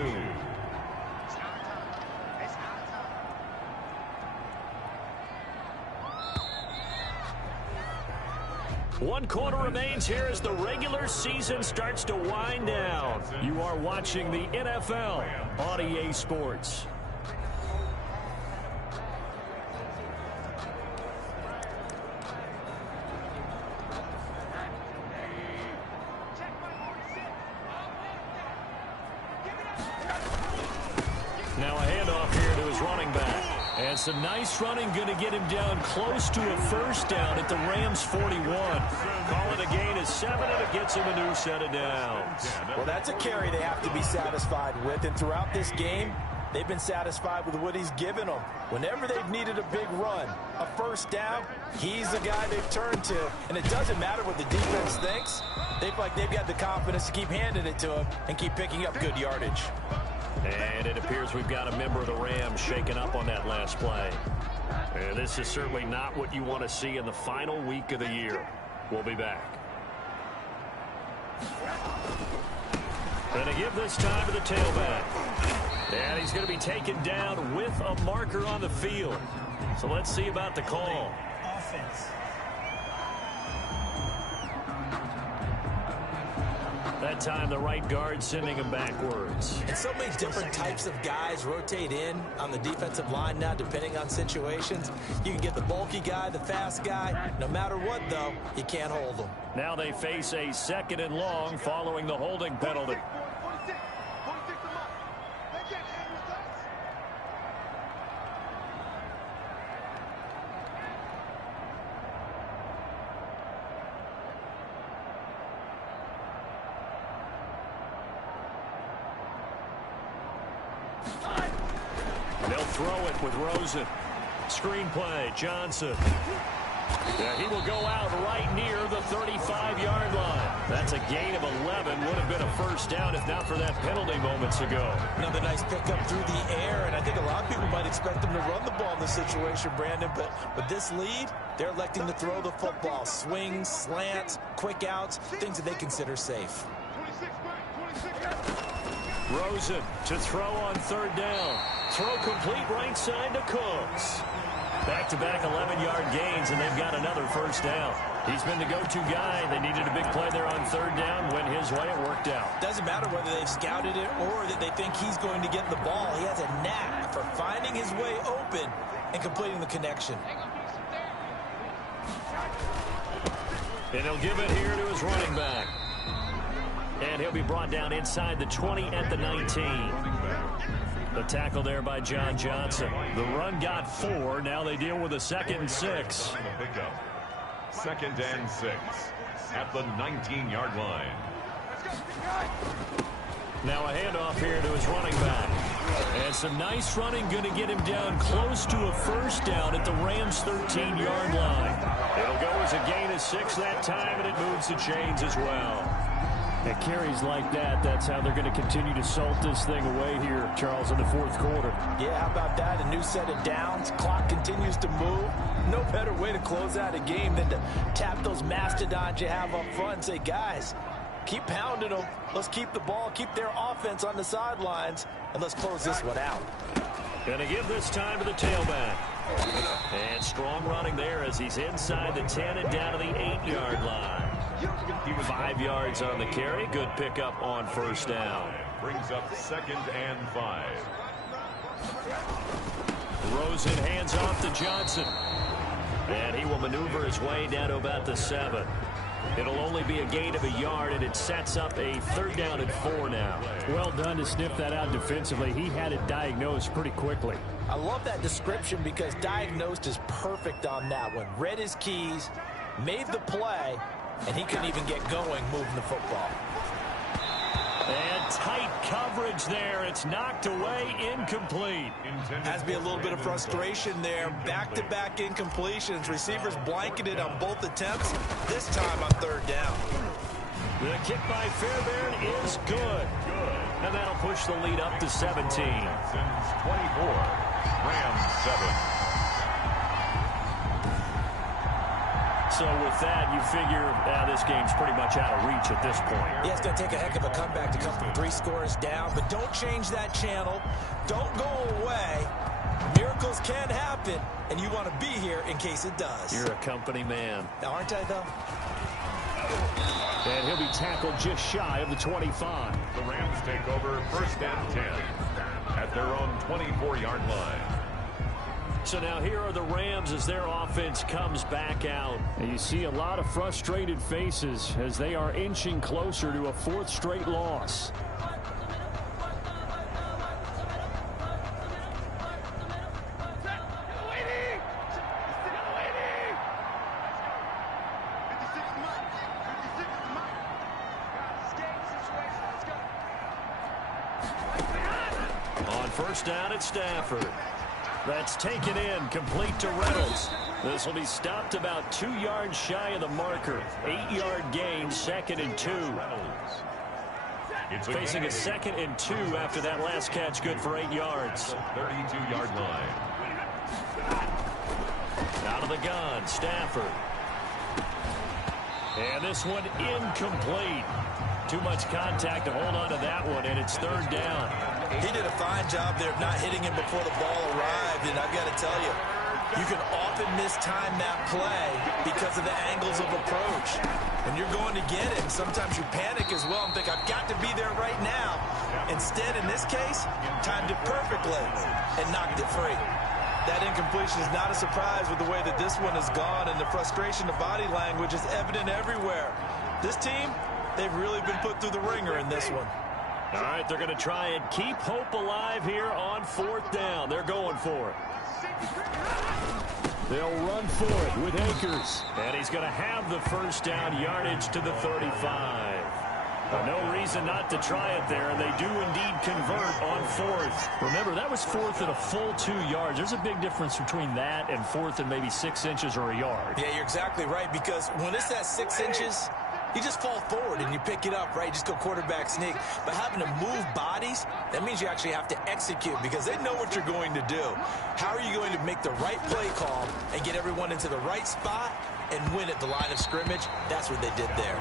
One quarter remains here as the regular season starts to wind down. You are watching the NFL on EA Sports. Now a handoff here his running back. And some nice running going to get him down close to a first down at the Rams 41. Call it a gain of 7, and it gets him a new set of downs. Well, that's a carry they have to be satisfied with. And throughout this game, they've been satisfied with what he's given them. Whenever they've needed a big run, a first down, he's the guy they've turned to. And it doesn't matter what the defense thinks. They feel like they've got the confidence to keep handing it to him and keep picking up good yardage. And it appears we've got a member of the Rams shaken up on that last play. And this is certainly not what you want to see in the final week of the year. We'll be back. Going to give this time to the tailback. And he's going to be taken down with a marker on the field. So let's see about the call. Offense. That time, the right guard sending him backwards. And so many different types of guys rotate in on the defensive line now, depending on situations. You can get the bulky guy, the fast guy. No matter what, though, you can't hold them. Now they face a 2nd and long following the holding penalty. They'll throw it with Rosen. Screen play, Johnson. Yeah, he will go out right near the 35-yard line. That's a gain of 11. Would have been a first down if not for that penalty moments ago. Another nice pickup through the air, and I think a lot of people might expect them to run the ball in this situation, Brandon, but with this lead, they're electing to throw the football. Swings, slants, quick outs, things that they consider safe. Rosen to throw on 3rd down. Throw complete right side to Cooks. Back-to-back 11-yard gains, and they've got another first down. He's been the go-to guy. They needed a big play there on 3rd down. Went his way. It worked out. Doesn't matter whether they've scouted it or that they think he's going to get the ball. He has a knack for finding his way open and completing the connection. And he'll give it here to his running back. And he'll be brought down inside the 20 at the 19. The tackle there by John Johnson. The run got 4. Now they deal with a 2nd and 6. 2nd and 6 at the 19-yard line. Now a handoff here to his running back. And some nice running going to get him down close to a first down at the Rams' 13-yard line. It'll go as a gain of 6 that time, and it moves the chains as well. At carries like that, that's how they're going to continue to salt this thing away here, Charles, in the 4th quarter. Yeah, how about that? A new set of downs. Clock continues to move. No better way to close out a game than to tap those mastodons you have up front and say, guys, keep pounding them. Let's keep the ball, keep their offense on the sidelines, and let's close this one out. Going to give this time to the tailback. And strong running there as he's inside the 10 and down to the 8-yard line. 5 yards on the carry. Good pickup on first down. Brings up 2nd and 5. Rosen hands off to Johnson. And he will maneuver his way down to about the 7. It'll only be a gain of a yard, and it sets up a 3rd down and 4 now. Well done to sniff that out defensively. He had it diagnosed pretty quickly. I love that description because diagnosed is perfect on that one. Read his keys, made the play, and he couldn't even get going moving the football. And tight coverage there. It's knocked away, incomplete. Has to be a little bit of frustration there. Back-to-back incompletions. Receivers blanketed on both attempts, this time on 3rd down. The kick by Fairbairn is good. And that'll push the lead up to 17. 24. Rams 7. So with that, you figure this game's pretty much out of reach at this point. Yeah, it's going to take a heck of a comeback to come from 3 scores down, but don't change that channel. Don't go away. Miracles can happen, and you want to be here in case it does. You're a company man. Aren't I, though? And he'll be tackled just shy of the 25. The Rams take over 1st and 10 at their own 24-yard line. So now here are the Rams as their offense comes back out. And you see a lot of frustrated faces as they are inching closer to a 4th straight loss. first down at Stafford. That's taken in, complete to Reynolds. This will be stopped about 2 yards shy of the marker. 8-yard gain, 2nd and 2. It's facing a 2nd and 2 after that last catch, good for 8 yards. 32-yard line. Out of the gun, Stafford. And this one incomplete. Too much contact to hold on to that one, and it's 3rd down. He did a fine job there of not hitting him before the ball arrived, and I've got to tell you, you can often mistime that play because of the angles of approach. When you're going to get him, sometimes you panic as well and think, I've got to be there right now. Instead, in this case, timed it perfectly and knocked it free. That incompletion is not a surprise with the way that this one has gone, and the frustration of body language is evident everywhere. This team, they've really been put through the ringer in this one. All right, they're going to try and keep hope alive here on 4th down. They're going for it. They'll run for it with Akers. And he's going to have the first down, yardage to the 35. No reason not to try it there, and they do indeed convert on 4th. Remember, that was 4th and a full 2 yards. There's a big difference between that and 4th and maybe 6 inches or a yard. Yeah, you're exactly right, because when it's that 6 inches, you just fall forward and you pick it up, right? You just go quarterback sneak. But having to move bodies, that means you actually have to execute because they know what you're going to do. How are you going to make the right play call and get everyone into the right spot and win at the line of scrimmage? That's what they did there.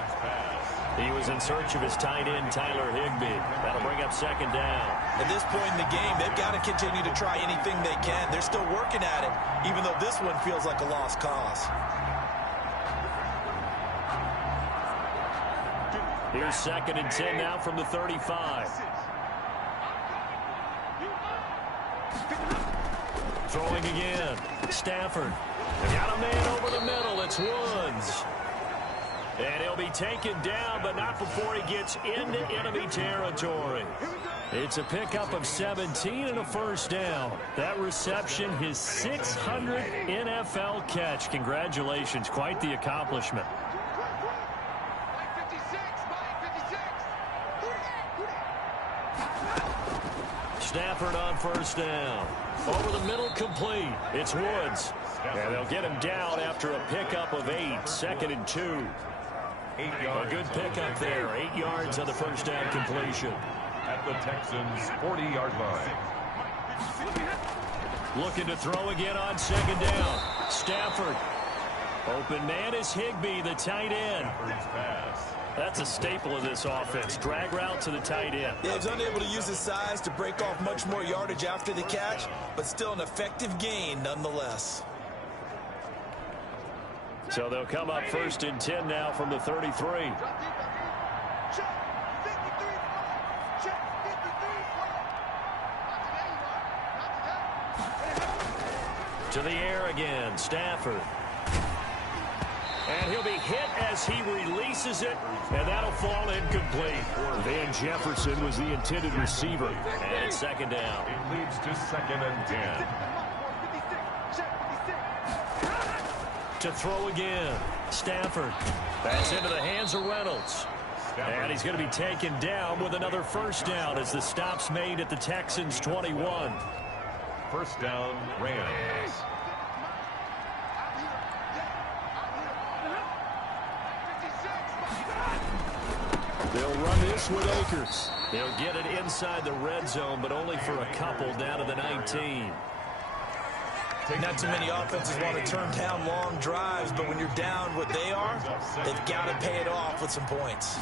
He was in search of his tight end, Tyler Higbee. That'll bring up 2nd down. At this point in the game, they've got to continue to try anything they can. They're still working at it, even though this one feels like a lost cause. Here's 2nd and 10 now from the 35. Throwing again. Stafford. Got a man over the middle. It's Woods. And he'll be taken down, but not before he gets into enemy territory. It's a pickup of 17 and a first down. That reception, his 600th NFL catch. Congratulations. Quite the accomplishment. Stafford on first down. Over the middle, complete. It's Woods. And they'll get him down after a pickup of 8. 2nd and 2. A good pickup there. 8 yards on the first down completion. At the Texans' 40-yard line. Looking to throw again on 2nd down. Stafford. Open man is Higbee, the tight end. That's a staple of this offense. Drag route to the tight end. Yeah, he's unable to use his size to break off much more yardage after the catch, but still an effective gain nonetheless. So they'll come up 1st and 10 now from the 33. To the air again, Stafford. And he'll be hit as he releases it, and that'll fall incomplete. Van Jefferson was the intended receiver. And it's 2nd down. It leads to 2nd and 10. To throw again, Stafford. That's into the hands of Reynolds. And he's going to be taken down with another first down as the stop's made at the Texans' 21. First down, Rams. They'll run this with Akers. They'll get it inside the red zone, but only for a couple down to the 19. Not too many offenses want to turn down long drives, but when you're down what they are, they've got to pay it off with some points.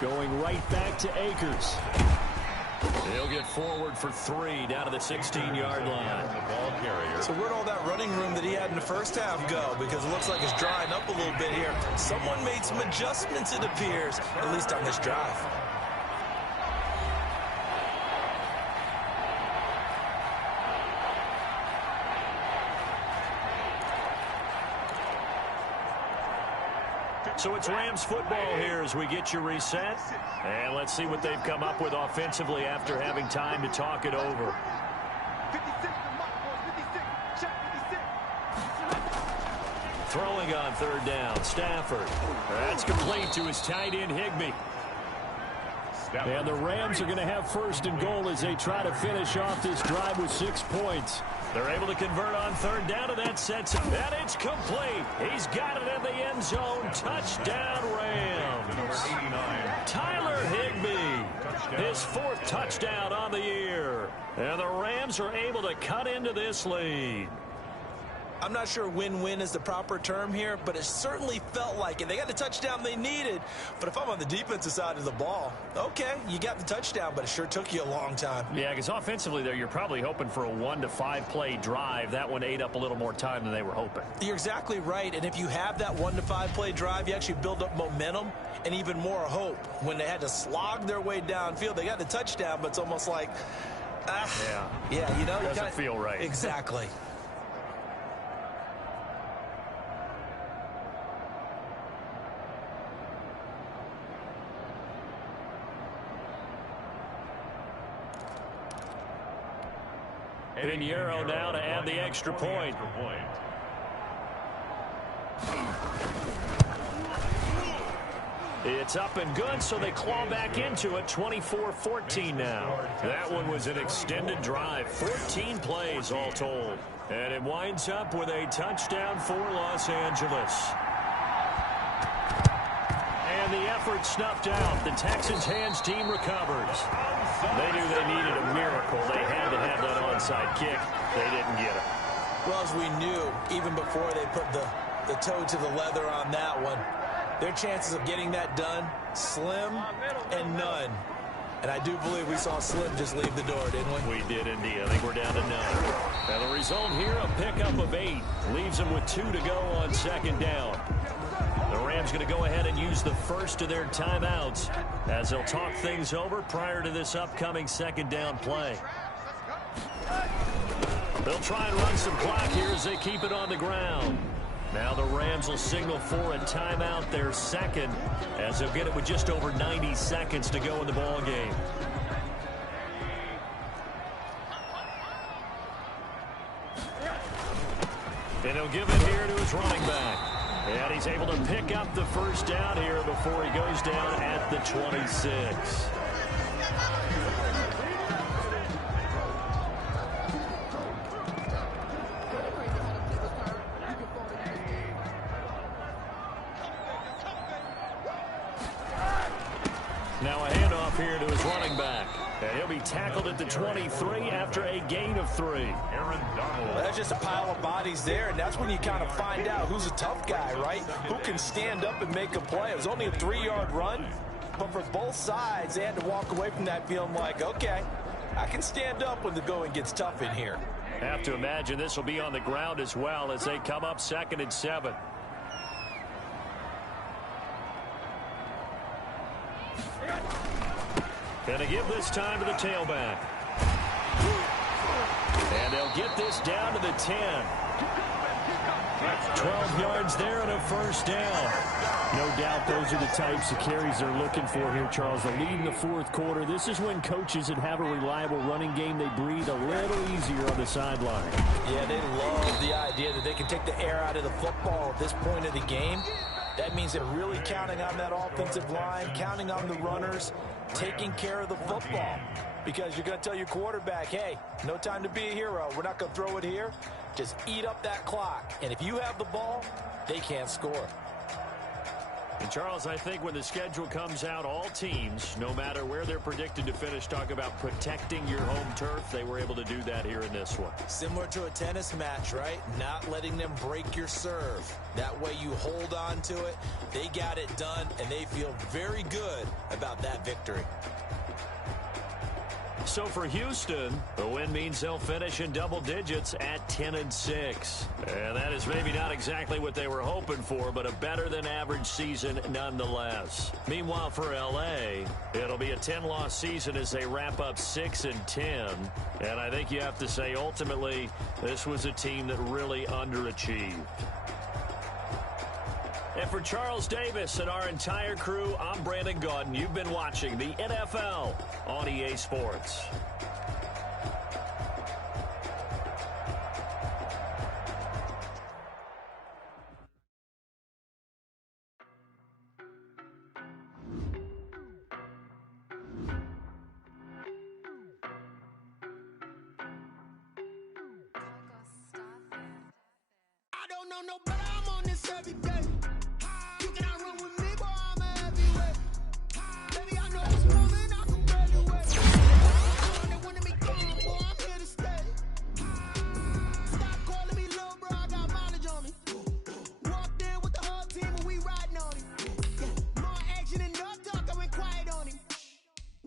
Going right back to Akers. He'll get forward for 3 down to the 16-yard line. The ball carrier. So where'd all that running room that he had in the first half go? Because it looks like it's drying up a little bit here. Someone made some adjustments, it appears, at least on this drive. So it's Rams football here as we get you reset. And let's see what they've come up with offensively after having time to talk it over. Throwing on 3rd down, Stafford. That's complete to his tight end, Higbee. And the Rams are going to have first and goal as they try to finish off this drive with 6 points. They're able to convert on third down, and that sets him. And it's complete. He's got it in the end zone. Touchdown, Rams. Tyler Higbee, his 4th touchdown on the year. And the Rams are able to cut into this lead. I'm not sure win-win is the proper term here, but it certainly felt like it. They got the touchdown they needed, but if I'm on the defensive side of the ball, okay, you got the touchdown, but it sure took you a long time. Yeah, because offensively there, you're probably hoping for a 1 to 5 play drive. That one ate up a little more time than they were hoping. You're exactly right, and if you have that 1 to 5 play drive, you actually build up momentum and even more hope. When they had to slog their way downfield, they got the touchdown, but it's almost like, yeah, you know. Doesn't feel right. Exactly. Pinheiro now to add the extra point. It's up and good, so they claw back into it, 24-14 now. That one was an extended drive, 14 plays all told. And it winds up with a touchdown for Los Angeles. And the effort snuffed out. The Texans' hands team recovers. They knew they needed a miracle. They had to have that onside kick. They didn't get it. Well, as we knew, even before they put the toe to the leather on that one, their chances of getting that done, slim and none. And I do believe we saw Slim just leave the door, didn't we? We did indeed. I think we're down to none. Now the result here, a pickup of 8. Leaves them with 2 to go on second down. The Rams going to go ahead and use the first of their timeouts as they'll talk things over prior to this upcoming second down play. They'll try and run some clock here as they keep it on the ground. Now the Rams will signal for a timeout, their second, as they'll get it with just over 90 seconds to go in the ball game. And he'll give it here to his running back. And he's able to pick up the first down here before he goes down at the 26. Now a handoff here to his running back. And he'll be tackled at the 23 after a gain of 3. Aaron Donald. Well, that's just a pile of bodies there, and that's when you kind of find out who's a tough guy, right? Who can stand up and make a play. It was only a 3-yard run, but for both sides, they had to walk away from that feeling like, okay, I can stand up when the going gets tough in here. Have to imagine this will be on the ground as well as they come up 2nd and 7. Going to give this time to the tailback. And they'll get this down to the 10. 12 yards there and a first down. No doubt those are the types of carries they're looking for here, Charles. The lead in the 4th quarter. This is when coaches that have a reliable running game, they breathe a little easier on the sideline. Yeah, they love the idea that they can take the air out of the football at this point of the game. That means they're really counting on that offensive line, counting on the runners, taking care of the football. Because you're going to tell your quarterback, hey, no time to be a hero. We're not going to throw it here. Just eat up that clock. And if you have the ball, they can't score. And Charles, I think when the schedule comes out, all teams, no matter where they're predicted to finish, talk about protecting your home turf. They were able to do that here in this one. Similar to a tennis match, right? Not letting them break your serve. That way you hold on to it. They got it done, and they feel very good about that victory. So for Houston, the win means they'll finish in double digits at 10-6. And that is maybe not exactly what they were hoping for, but a better than average season nonetheless. Meanwhile for LA, it'll be a 10-loss season as they wrap up 6-10. And I think you have to say ultimately this was a team that really underachieved. And for Charles Davis and our entire crew, I'm Brandon Gaudin. You've been watching the NFL on EA Sports. know no better, I'm on this every day. You cannot run with me, boy, I'm a heavyweight. Baby, I know what's coming, I can graduate. They wanted me gone, boy, I'm here to stay. Stop calling me little bro, I got mileage on me. Walked in with the whole team and we riding on him. More action and no talk, I went quiet on him.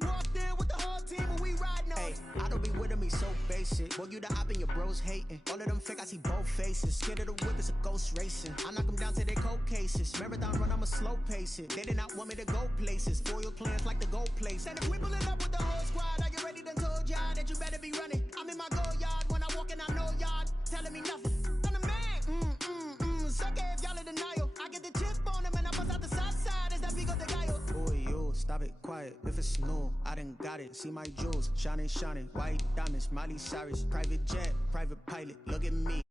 Walked in with the whole team and we riding on him. I don't be with him, he so basic. Boy, you the op and your bros hating. All of them fake, I see both faces. Scared of the whip, it's a ghost racing. I knock them down to their cold cases. Marathon run, I'ma slow pace it. They did not want me to go places. Foil plans like the gold place. And if we pulling up with the whole squad, I get ready to told y'all that you better be running. I'm in my go yard, when I walk in, I know y'all telling me nothing. I'm the man, suck it if y'all in denial. I get the chip on them and I bust out the south side, it's that big of the guy. Boy, you, stop it, quiet. If it's new, I done got it. See my jewels, shining, shining. White diamonds, Miley Cyrus. Private jet, private pilot, look at me.